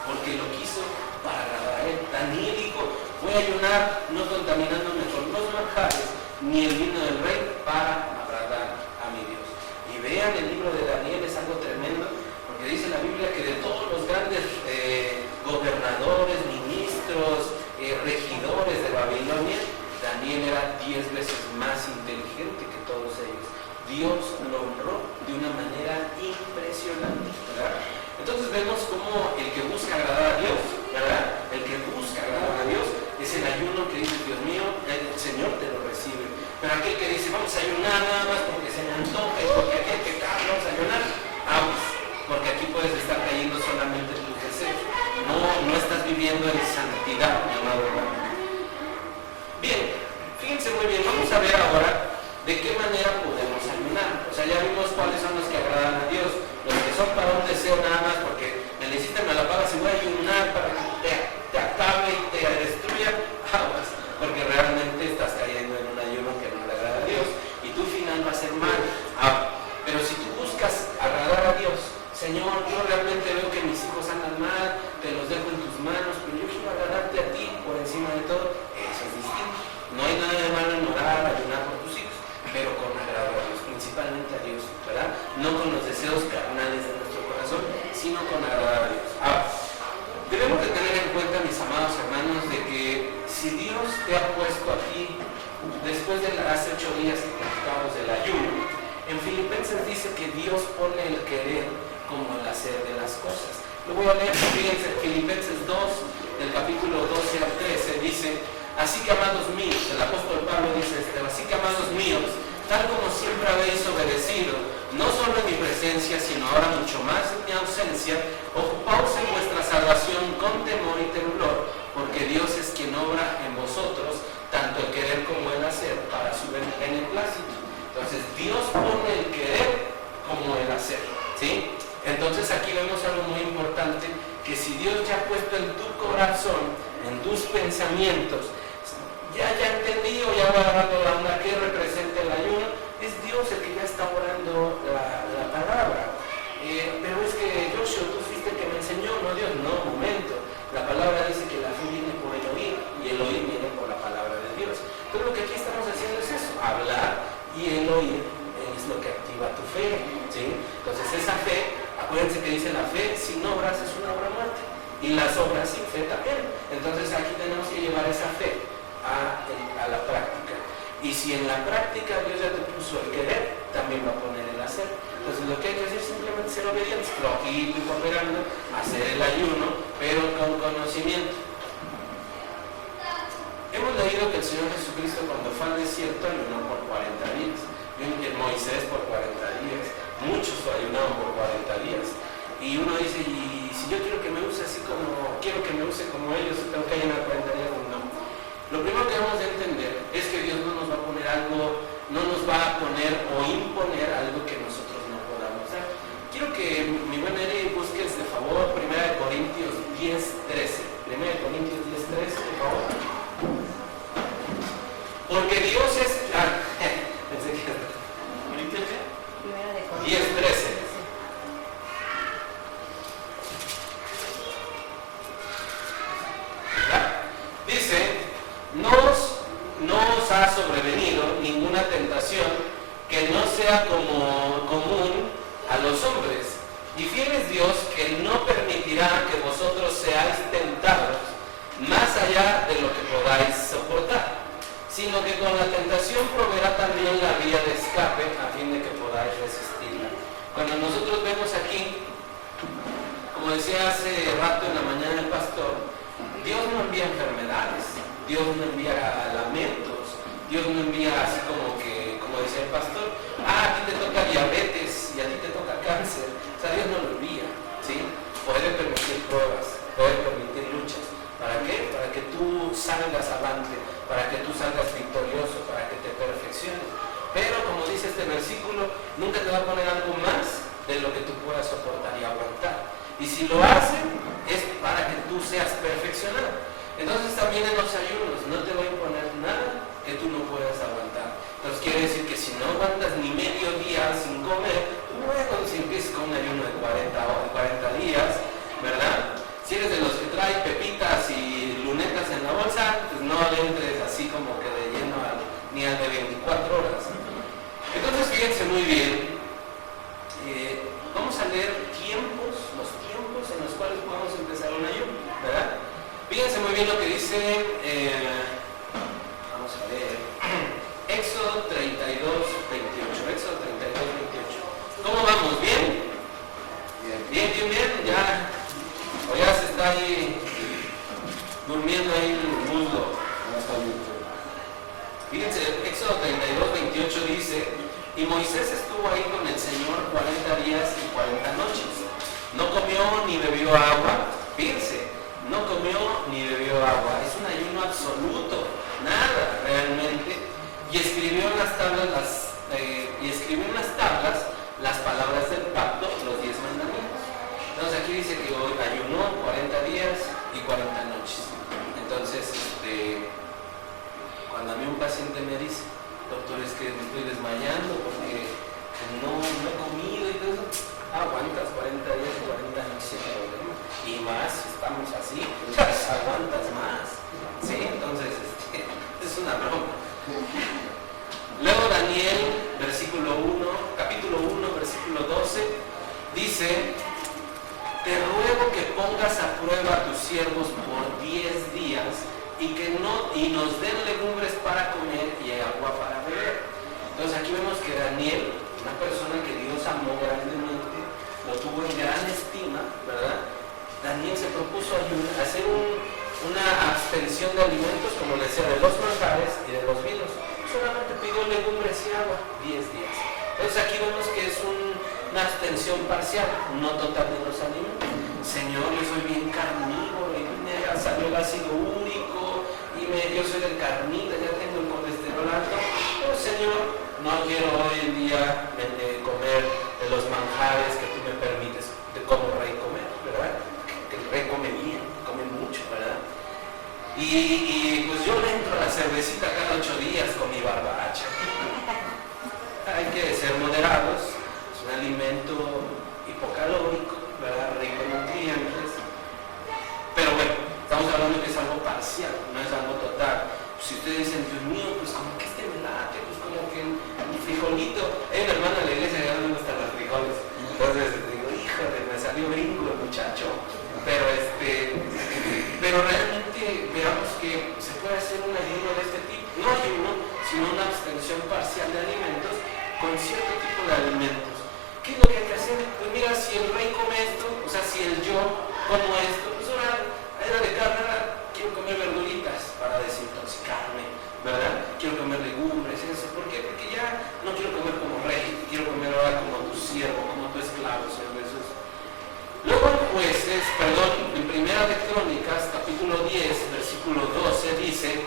porque lo quiso para agradar a él. Daniel dijo: voy a ayunar no contaminándome con los manjares ni el vino del rey para agradar a mi Dios. Y vean, el libro de Daniel es algo tremendo, porque dice la Biblia que de todos los grandes gobernadores, ministros, regidores de Babilonia, Daniel era 10 veces más inteligente que todos ellos. Dios lo honró de una manera impresionante, ¿verdad? Entonces vemos cómo el que busca agradar a Dios, ¿verdad? El que busca agradar a Dios es el ayuno que dice: Dios mío, el Señor te lo recibe. Pero aquel que dice: vamos a ayunar nada más porque se me antoja y porque aquel que vamos a ayunar, aguas, porque aquí puedes estar cayendo solamente en tus deseos. No estás viviendo en santidad, mi amado hermano. Bien, fíjense muy bien, vamos a ver ahora de qué manera podemos ayunar. O sea, ya vimos cuáles son los que agradan a Dios. Los que son para un deseo nada más, porque me le hiciste, me la pagas y voy a ayunar para que te acabe y te destruya, aguas, porque realmente estás cayendo en un ayuno que no le agrada a Dios y tu final va a ser mal. Pero si tú buscas agradar a Dios: Señor, yo realmente veo que mis hijos andan mal, te los dejo en tus manos, pero yo quiero agradarte a ti por encima después de hace 8 días que platicamos del ayuno, en Filipenses dice que Dios pone el querer como el hacer de las cosas. Lo voy a leer, fíjense, Filipenses 2, del capítulo 12 al 13, dice: así que, amados míos, el apóstol Pablo dice esto: así que, amados míos, tal como siempre habéis obedecido, no solo en mi presencia, sino ahora mucho más en mi ausencia, ocupaos en vuestra salvación con temor y temblor, porque Dios es quien obra en vosotros, tanto el querer como el hacer, para su beneplácito. Entonces, Dios pone el querer como el hacer, ¿sí? Entonces, aquí vemos algo muy importante, que si Dios ya ha puesto en tu corazón, en tus pensamientos, ya entendí o ya va agarrando la onda que representa el ayuno, es Dios el que ya está orando la palabra. Pero es que Joshua, tú fuiste el que me enseñó, no Dios, no, momento. La palabra dice que la fe viene por el oír y el oír viene por la palabra de Dios. Entonces lo que aquí estamos haciendo es eso, hablar, y el oír es lo que activa tu fe, ¿sí? Entonces esa fe, acuérdense que dice la fe sin obras es una obra muerta, y las obras sin fe también. Entonces aquí tenemos que llevar esa fe a la práctica. Y si en la práctica Dios ya te puso el querer, también va a poner el hacer. Entonces lo que hay que hacer es simplemente ser obedientes, flojito y cooperando, hacer el ayuno, pero con conocimiento. Hemos leído que el Señor Jesucristo, cuando fue al desierto, ayunó por 40 días. Moisés por 40 días. Muchos ayunaron por 40 días. Y uno dice, y si yo quiero que me use así como, quiero que me use como ellos, tengo que ayunar 40 días, no. Lo primero que debemos de entender es que Dios no nos va a poner algo, no nos va a poner o imponer algo que nosotros no podamos dar. Quiero que mi buen Eri busques de favor 1 Corintios 10:13. 1 Corintios 10:13, por favor. Porque Dios es... pensé que era... ¿Corintios qué? 10:13. Dice: no os ha sobrevenido ninguna tentación que no sea como común a los hombres, y fiel es Dios, que no permitirá que vosotros seáis tentados más allá de lo que podáis soportar, sino que con la tentación proveerá también la vía de escape, a fin de que podáis resistirla. Cuando nosotros vemos aquí, como decía hace rato en la mañana el pastor, Dios no envía enfermedades, Dios no envía lamentos, Dios no envía así como decía el pastor, a ti te toca diabetes y a ti te toca cáncer. O sea, Dios no lo envía, ¿sí? Puede permitir pruebas, puede permitir luchas. ¿Para qué? Para que tú salgas avante, para que tú salgas victorioso, para que te perfecciones. Pero como dice este versículo, nunca te va a poner algo más de lo que tú puedas soportar y aguantar. Y si lo hacen, es para que tú seas perfeccionado. Entonces también en los ayunos no te va a imponer nada que tú no puedas aguantar. Entonces quiere decir que si no aguantas ni medio día sin comer, luego si empiezas con un ayuno de 40 días, ¿verdad? Si eres de los que trae pepitas y lunetas en la bolsa, pues no le entres así como que de lleno ni al de 24 horas. Entonces fíjense muy bien, vamos a leer los tiempos en los cuales podemos empezar un ayuno, ¿verdad? Fíjense muy bien lo que dice, vamos a leer, Éxodo 32:28. Éxodo 32:28. ¿Cómo vamos? ¿Bien? Bien. Ya. O ya se está ahí durmiendo ahí el muslo. Fíjense, Éxodo 32:28 dice: y Moisés estuvo ahí con el Señor 40 días y 40 noches. No comió ni bebió agua. Fíjense, no comió ni bebió agua. Es un ayuno absoluto, nada realmente. Y escribió en las tablas las palabras del pacto, los 10 mandamientos. Entonces aquí dice que hoy ayunó 40 días y 40 noches. Entonces, cuando a mí un paciente me dice, doctor, es que me estoy desmayando porque no he comido y todo eso, aguantas 40 días y 40 noches sin problema. Y más, si estamos así, pues aguantas más. ¿Sí? Entonces, es una broma. Luego Daniel, capítulo 1, versículo 12, dice: te ruego que pongas a prueba a tus siervos por 10 días y nos den legumbres para comer y agua para beber. Entonces aquí vemos que Daniel, una persona que Dios amó grandemente, lo tuvo en gran estima, ¿verdad? Daniel se propuso hacer una abstención de alimentos, como le decía, de los manjares y de los vinos. Solamente pidió legumbres y agua 10 días. Entonces aquí vemos que es una abstención parcial, no total de los alimentos. Señor, yo soy bien carnívoro y me salió el ácido úrico y yo soy del carnita, ya tengo el colesterol alto. Pero Señor, no quiero hoy en día comer de los manjares que tú me permites de como rey comer, ¿verdad? Que el rey come bien, come mucho, ¿verdad? Y pues yo le entro a la cervecita cada 8 días con mi barbacha. Hay que ser moderados, es un alimento hipocalórico, ¿verdad? Rico en nutrientes. Pero bueno, estamos hablando que es algo parcial, no es algo total. Si ustedes dicen, Dios mío, pues como que me late, pues como que el frijolito. Hay una hermana de la iglesia que no me gustan los frijoles. Entonces digo, híjole, me salió gringo el muchacho. Pero realmente veamos que se puede hacer un ayuno de este tipo. No ayuno, sino una abstención parcial de alimentos con cierto tipo de alimentos. ¿Qué es lo que hay que hacer? Pues mira, si el rey come esto, o sea, si el yo como esto, pues ahora era de carne, ahora quiero comer verduritas para desintoxicarme, ¿verdad? Quiero comer legumbres, eso. ¿Por qué? Porque ya no quiero comer como rey, quiero comer ahora como tu siervo, como tu esclavo, Señor Jesús. Luego en Primera de Crónicas, capítulo 10, versículo 12, dice: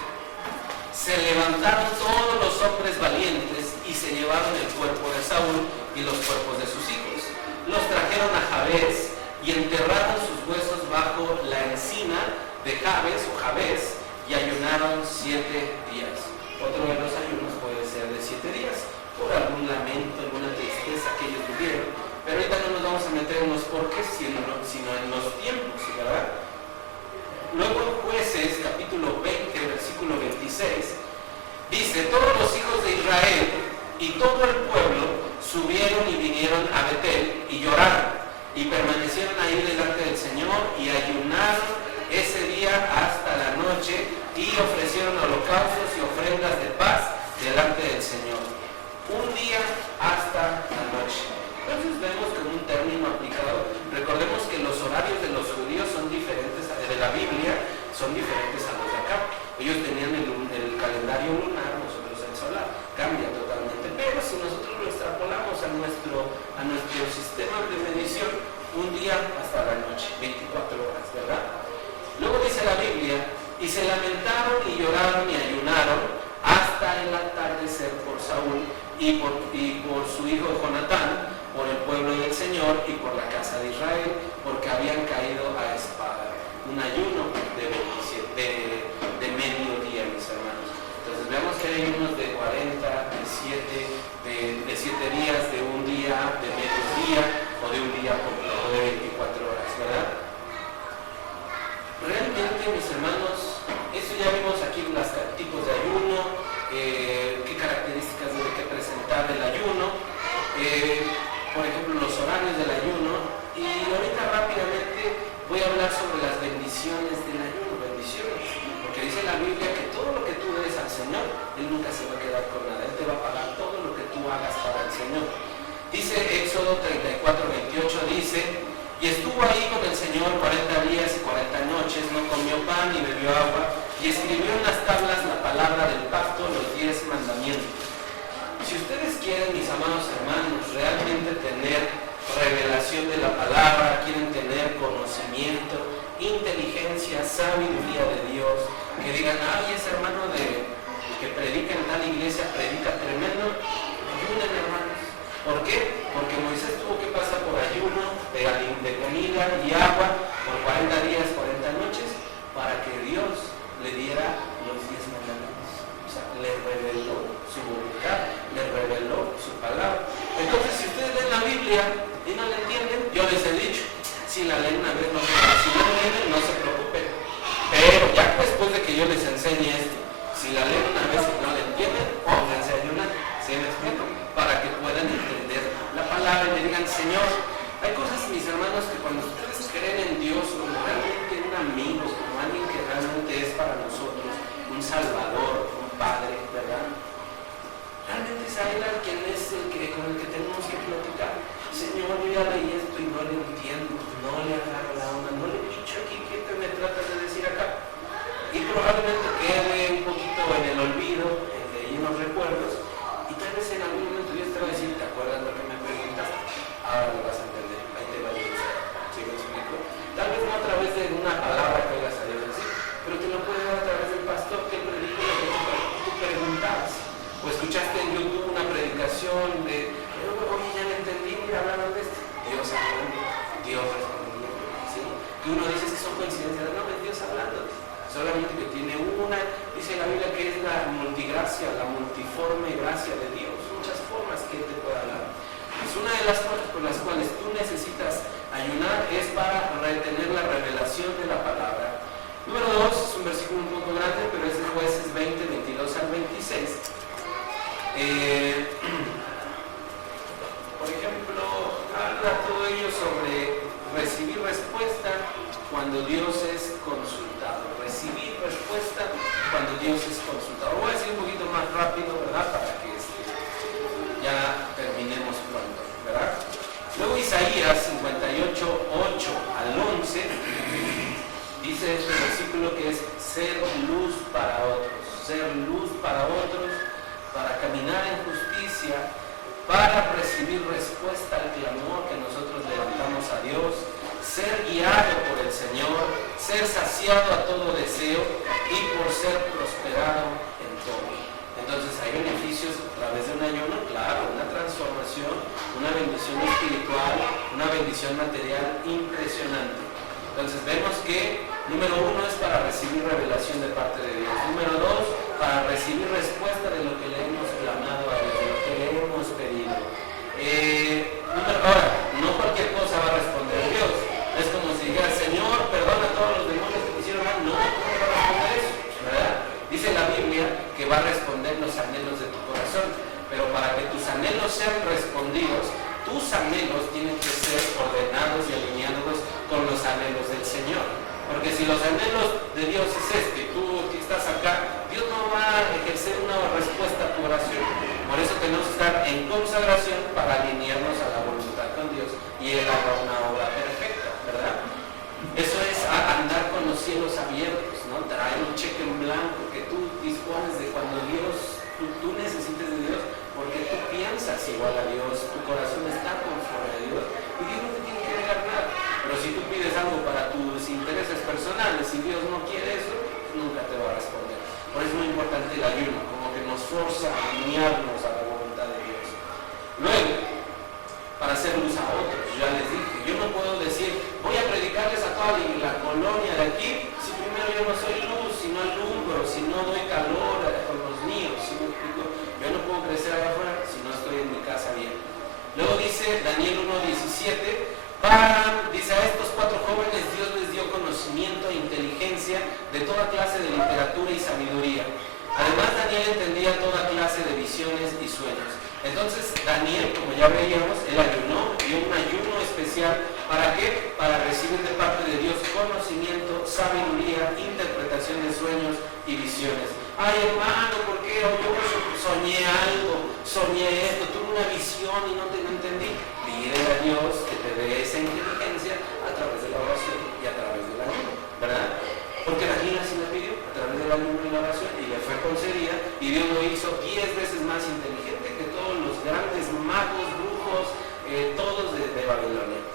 se levantaron todos los hombres valientes y se llevaron el cuerpo de Saúl y los cuerpos de sus hijos. Los trajeron a Jabes y enterraron sus huesos bajo la encina de Jabes o Jabes y ayunaron 7 días. Otro de los ayunos puede ser de 7 días, por algún lamento, alguna tristeza que ellos tuvieron. Pero ahorita no nos vamos a meter en los porqués, sino en los tiempos, ¿verdad? Luego en Jueces, capítulo 20, versículo 26, dice: todos los hijos de Israel y todo el pueblo subieron y vinieron a Betel y lloraron y permanecieron ahí delante del Señor y ayunaron ese día hasta la noche y ofrecieron holocaustos y ofrendas de paz delante del Señor. Un día hasta la noche. Entonces vemos que un término aplicado, recordemos que los horarios de los judíos son diferentes, de la Biblia son diferentes a los de acá. Ellos tenían el calendario lunar, nosotros el solar, cambia totalmente. Pero si nosotros lo extrapolamos a nuestro sistema de medición, un día hasta la noche, 24 horas, ¿verdad? Luego dice la Biblia: y se lamentaron y lloraron y ayunaron hasta el atardecer por Saúl y por su hijo Jonatán, por el pueblo del Señor y por la casa de Israel, porque habían caído a espada. Un ayuno de mediodía, mis hermanos. Entonces veamos que hay ayunos de 40, de 7 días, de un día, de mediodía o de un día completo, de 24 horas, ¿verdad? Realmente, mis hermanos, eso ya vimos aquí los tipos de ayuno, qué características debe que presentar el ayuno, por ejemplo, los horarios del ayuno. Y ahorita rápidamente voy a hablar sobre las bendiciones del ayuno, porque dice la Biblia que todo lo que tú des al Señor, Él nunca se va a quedar con nada, Él te va a pagar todo lo que tú hagas para el Señor. Dice Éxodo 34:28, dice: y estuvo ahí con el Señor 40 días y 40 noches, no comió pan ni bebió agua, y escribió en las tablas la palabra del pacto, los 10 mandamientos. Si ustedes quieren, mis amados hermanos, realmente tener revelación de la palabra, quieren tener conocimiento, inteligencia, sabiduría de Dios, que digan: ay, ese hermano que predica en tal iglesia predica tremendo, ayuden, hermanos. ¿Por qué? Porque Moisés tuvo que pasar por ayuno de comida y agua por 40 días, 40 noches, para que Dios le diera los 10 mandamientos. O sea, le reveló su voluntad, le reveló su palabra. Entonces, si ustedes leen la Biblia y no la entienden, yo les he dicho, si la leen una vez, no se preocupen. Si no la entienden, no se preocupen. Pero ya después de que yo les enseñe esto, si la leen una vez y no la entienden, pónganse a ayunar. ¿Sí me explico? Para que puedan entender la palabra y le digan: Señor, hay cosas, mis hermanos, que cuando ustedes creen en Dios como realmente un amigo, como alguien que realmente es para nosotros, Él a quien es con el que tenemos que platicar. Señor, yo ya leí esto y no le entiendo, no le agarro la onda, no le he dicho aquí qué te me tratas de decir acá. Y probablemente quede un poquito en el olvido, en los recuerdos, y tal vez en algún momento Dios te va a decir, ¿te acuerdas lo que me preguntaste? Ahora lo vas a entender, ahí te va a decir. ¿Sí me explico? Tal vez no a través de una palabra que oigas a Dios decir, pero te lo puede dar a través del pastor que predicó lo que tú preguntabas. O escuchaste en YouTube una predicación de, oye, ya me entendí, mira, hablaron de esto. Dios hablando, Dios respondiendo. ¿Sí? Y uno dice que son coincidencias, no, es Dios hablando. Solamente que tiene una, dice la Biblia que es la multigracia, la multiforme gracia de Dios, muchas formas que Él te puede hablar. Pues una de las cosas por las cuales tú necesitas ayunar es para retener la revelación de la palabra. Número 2, es un versículo un poco grande, pero es de Jueces 20, 22 al 26. Por ejemplo, habla todo ello sobre recibir respuesta cuando Dios es consultado. Recibir respuesta cuando Dios es consultado. Voy a decir un poquito más rápido, ¿verdad? Para que ya terminemos pronto, ¿verdad? Luego Isaías 58, 8 al 11 dice este versículo que es ser luz para otros, para caminar en justicia, para recibir respuesta al clamor que nosotros levantamos a Dios, ser guiado por el Señor, ser saciado a todo deseo y por ser prosperado en todo. Entonces hay beneficios a través de un ayuno, claro, una transformación, una bendición espiritual, una bendición material impresionante. Entonces vemos que número 1 es para recibir revelación de parte de Dios. Número 2, para recibir respuesta de lo que le hemos clamado a Dios, de lo que le hemos pedido. Ahora, no cualquier cosa va a responder Dios. Es como si dijera, Señor, perdona a todos los demonios que te hicieron mal. No, ¿cómo va a responder eso? ¿Verdad? Dice la Biblia que va a responder los anhelos de tu corazón. Pero para que tus anhelos sean respondidos, tus anhelos tienen que ser ordenados y alineados con los anhelos del Señor. Porque si los anhelos de Dios es tú estás acá, Dios no va a ejercer una respuesta a tu oración. Por eso tenemos que estar en consagración para alinearnos a la voluntad con Dios y Él haga una obra perfecta, ¿verdad? Eso es andar con los cielos abiertos, ¿no? Traer un cheque en blanco que tú dispones de cuando Dios, tú necesites de Dios, porque tú piensas igual a Dios, tu corazón está conforme a Dios y Dios no te tiene que negar nada. Pero si tú pides algo para tus intereses personales y Dios no quiere eso, nunca te va a responder. Por eso es muy importante el ayuno, como que nos forza a alinearnos a la voluntad de Dios. Luego, para hacer luz a otros, ya les dije, yo no puedo decir, voy a predicarles a toda la colonia de aquí, si primero yo no soy luz, si no alumbro, si no doy calor con los míos, ¿sí me explico? Yo no puedo crecer allá afuera si no estoy en mi casa bien. Luego dice Daniel 1:17, dice a estos 4 jóvenes Dios les dio conocimiento e inteligencia de toda clase de literatura y sabiduría. Además Daniel entendía toda clase de visiones y sueños. Entonces Daniel, como ya veíamos, él ayunó, dio un ayuno especial. ¿Para qué? Para recibir de parte de Dios conocimiento, sabiduría, interpretación de sueños y visiones. Ay, hermano, ¿por qué? Yo soñé algo, soñé esto, tuve una visión y no entendí. Pide a Dios que te dé esa inteligencia a través de la oración y a través del ayuno, ¿verdad? Porque Daniel así le pidió, a través del ayuno y la oración, y le fue concedida, y Dios lo hizo 10 veces más inteligente que todos los grandes magos, brujos, todos de Babilonia.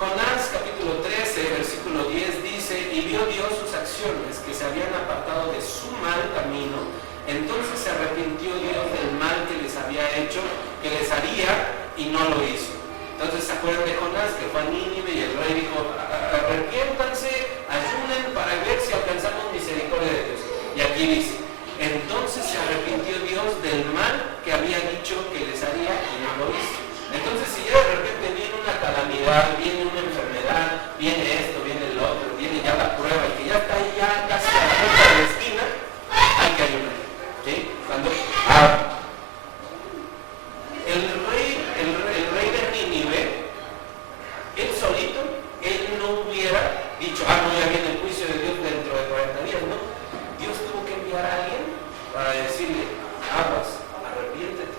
Jonás capítulo 13, versículo 10 dice, y vio Dios sus acciones que se habían apartado de su mal camino, entonces se arrepintió Dios del mal que les había hecho, que les haría, y no lo hizo. Entonces se acuerdan de Jonás, que fue a Nínive y el rey dijo, arrepiéntanse, ayunen para ver si alcanzamos misericordia de Dios. Y aquí dice, entonces se arrepintió Dios del mal que había dicho que les haría y no lo hizo. Entonces si ya de repente viene una calamidad, viene una enfermedad, viene esto, viene el otro, viene ya la prueba y que ya está ahí ya casi a la puerta de la esquina, hay que ayunar. ¿Sí? Cuando el rey de Nínive, él solito, él no hubiera dicho, no, ya viene el juicio de Dios dentro de 40 días, ¿no? Dios tuvo que enviar a alguien para decirle, aguas, arrepiéntete,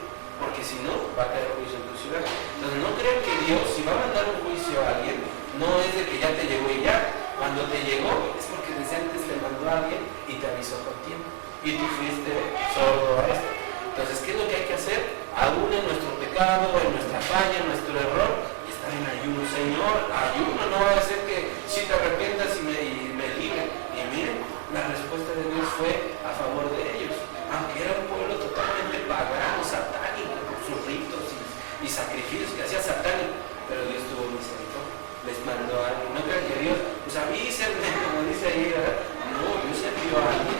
y tú fuiste sordo a esto. Entonces, ¿qué es lo que hay que hacer? Aún en nuestro pecado, en nuestra falla, en nuestro error, estar en ayuno. Señor, ayuno, no va a ser que si te arrepientas y me libre. Y miren, la respuesta de Dios fue a favor de ellos. Aunque era un pueblo totalmente pagano, satánico, por sus ritos y sacrificios que hacía satánico, pero Dios tuvo misericordia. Les mandó a alguien. No crean que Dios, pues avísenme, como dice ahí, ¿verdad? No, Dios envió a alguien.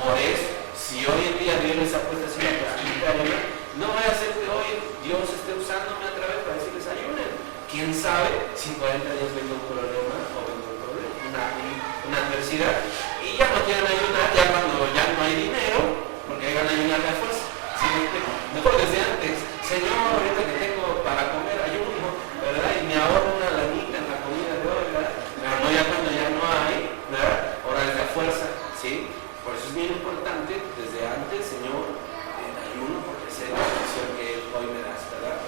Por eso, si hoy en día Dios les ha puesto así una posibilidad, no vaya a ser que hoy Dios esté usándome otra vez para decirles ayunen. ¿Quién sabe si en 40 días venga un problema o venga un problema, una adversidad? Y ya no quieren ayunar, ya cuando ya no hay dinero, porque hagan ayunar a fuerza. ¿Sí? Mejor desde antes, Señor, ahorita que tengo para comer ayuno, ¿verdad? Y me ahorro una lanita en la comida de hoy, ¿verdad? Pero no ya cuando ya no hay, ¿verdad? Ahora es la fuerza, ¿sí? Por eso es bien importante, desde antes, Señor, el ayuno, porque sé la bendición que hoy me das, ¿verdad?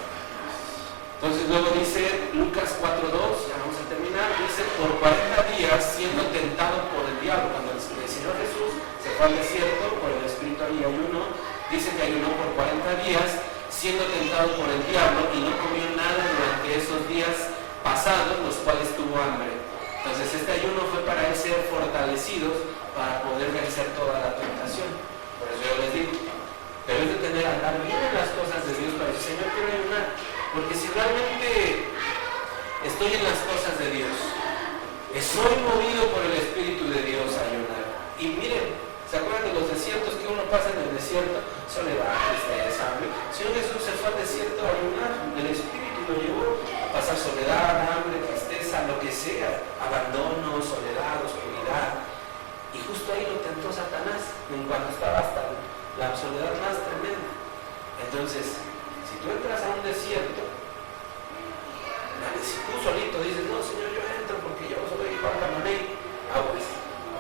Entonces luego dice Lucas 4:2, ya vamos a terminar, dice, por 40 días siendo tentado por el diablo. Cuando el Señor Jesús se fue al desierto por el espíritu y ayuno, dice que ayunó por 40 días siendo tentado por el diablo y no comió nada durante esos días pasados, los cuales tuvo hambre. Entonces este ayuno fue para él ser fortalecidos para poder vencer toda la tentación. Por eso yo les digo, debes de tener a andar bien en las cosas de Dios para decir, Señor, quiero ayunar. Porque si realmente estoy en las cosas de Dios, soy movido por el Espíritu de Dios a ayunar. Y miren, ¿se acuerdan de los desiertos que uno pasa en el desierto? Soledad, tristeza, hambre. El Señor Jesús se fue al desierto a ayunar, el Espíritu lo llevó a pasar soledad, hambre, tristeza, lo que sea, abandono, soledad, oscuridad. Y justo ahí lo tentó Satanás, en cuanto estaba hasta la soledad más tremenda. Entonces, si tú entras a un desierto, si tú solito dices, no, Señor, yo entro porque yo soy Juan Camaney, aguas.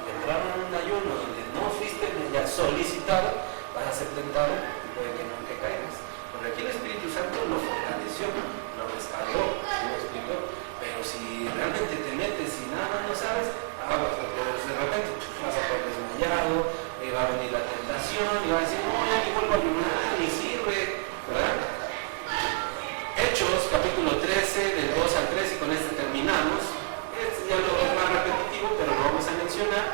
Entrar en un ayuno donde no fuiste ya solicitado, vas a ser tentado y puede que no te caigas. Porque aquí el Espíritu Santo lo fortaleció, lo respaldó, ¿sí me explico? Pero si realmente te metes y nada más no sabes, aguas, porque de repente vas a quedar desmayado, va a venir la tentación y va a decir, no, ya ni vuelvo a ayunar, ni sirve, ¿verdad? Hechos, capítulo 13, del 2 al 3, y con este terminamos. Ya lo es más repetitivo, pero lo vamos a mencionar.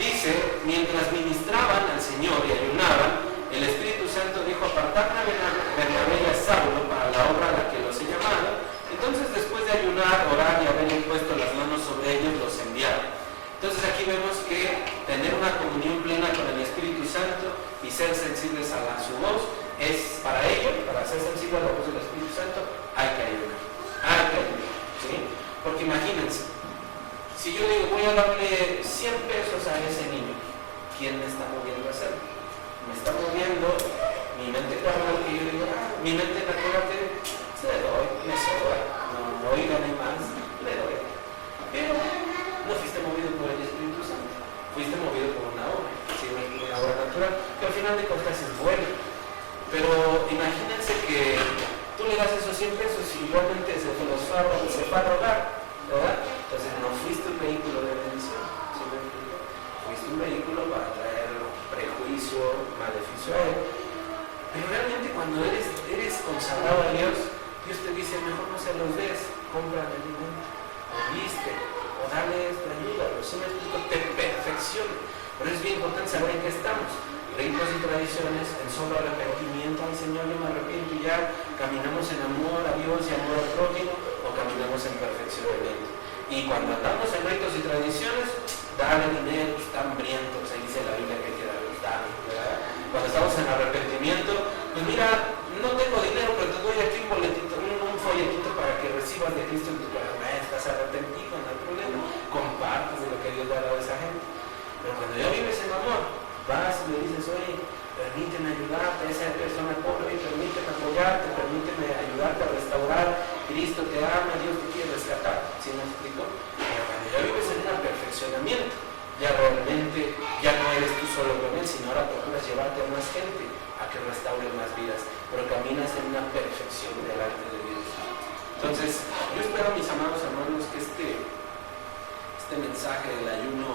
Dice, mientras ministraban al Señor y ayunaban, el Espíritu Santo dijo, apartadme a Bernabé y a Saulo para la obra a la que los he llamado. Entonces, después de ayunar, orar y haber impuesto las manos sobre ellos, los enviaron. Entonces aquí vemos que tener una comunión plena con el Espíritu Santo y ser sensibles a su voz es para ello, para ser sensible a la voz del Espíritu Santo, hay que ayudar. Hay que ayudar, ¿sí? Porque imagínense, si yo digo voy a darle 100 pesos a ese niño, ¿quién me está moviendo a hacerlo? Me está moviendo mi mente carnal, que yo digo, mi mente natural que le doy, me sobra, no hoy gané más, le doy. Pero no fuiste movido por el Espíritu Santo, fuiste movido por una obra, ¿sí? Una obra natural, que al final de cuentas es buena. Pero imagínense que tú le das esos 100 pesos y igualmente se fue a rogar, ¿verdad? Entonces no fuiste un vehículo de bendición, ¿sí me explico? Fuiste un vehículo para traer prejuicio, maleficio a él. Pero realmente cuando eres consagrado a Dios, Dios te dice, mejor no se los des, compra el alimento, o viste, o dale esta ayuda, ¿sí me explico? Te perfecciona. Pero es bien importante saber en qué estamos. Ritos y tradiciones, en solo arrepentimiento, ay Señor, yo me arrepiento y ya caminamos en amor a Dios y amor al prójimo, o caminamos en perfeccionamiento. Y cuando andamos en ritos y tradiciones, dale dinero, está hambriento, se dice la Biblia que hay que darle, ¿verdad? Cuando estamos en arrepentimiento, pues mira, no tengo dinero, pero te doy aquí un boletito, un folletito para que recibas de Cristo en tu corazón. Estás arrepentido, no hay problema, compartes de lo que Dios le ha dado a esa gente. Pero cuando ya vives en amor, vas y le dices, oye, permíteme ayudarte a esa persona pobre, permíteme apoyarte, permíteme ayudarte a restaurar, Cristo te ama, Dios te quiere rescatar, ¿sí me explico? Pero cuando ya vives en un perfeccionamiento, ya realmente ya no eres tú solo con Él, sino ahora procuras llevarte a más gente, a que restaure más vidas, pero caminas en una perfección delante de Dios. Entonces, yo espero, mis amados hermanos, que este mensaje del ayuno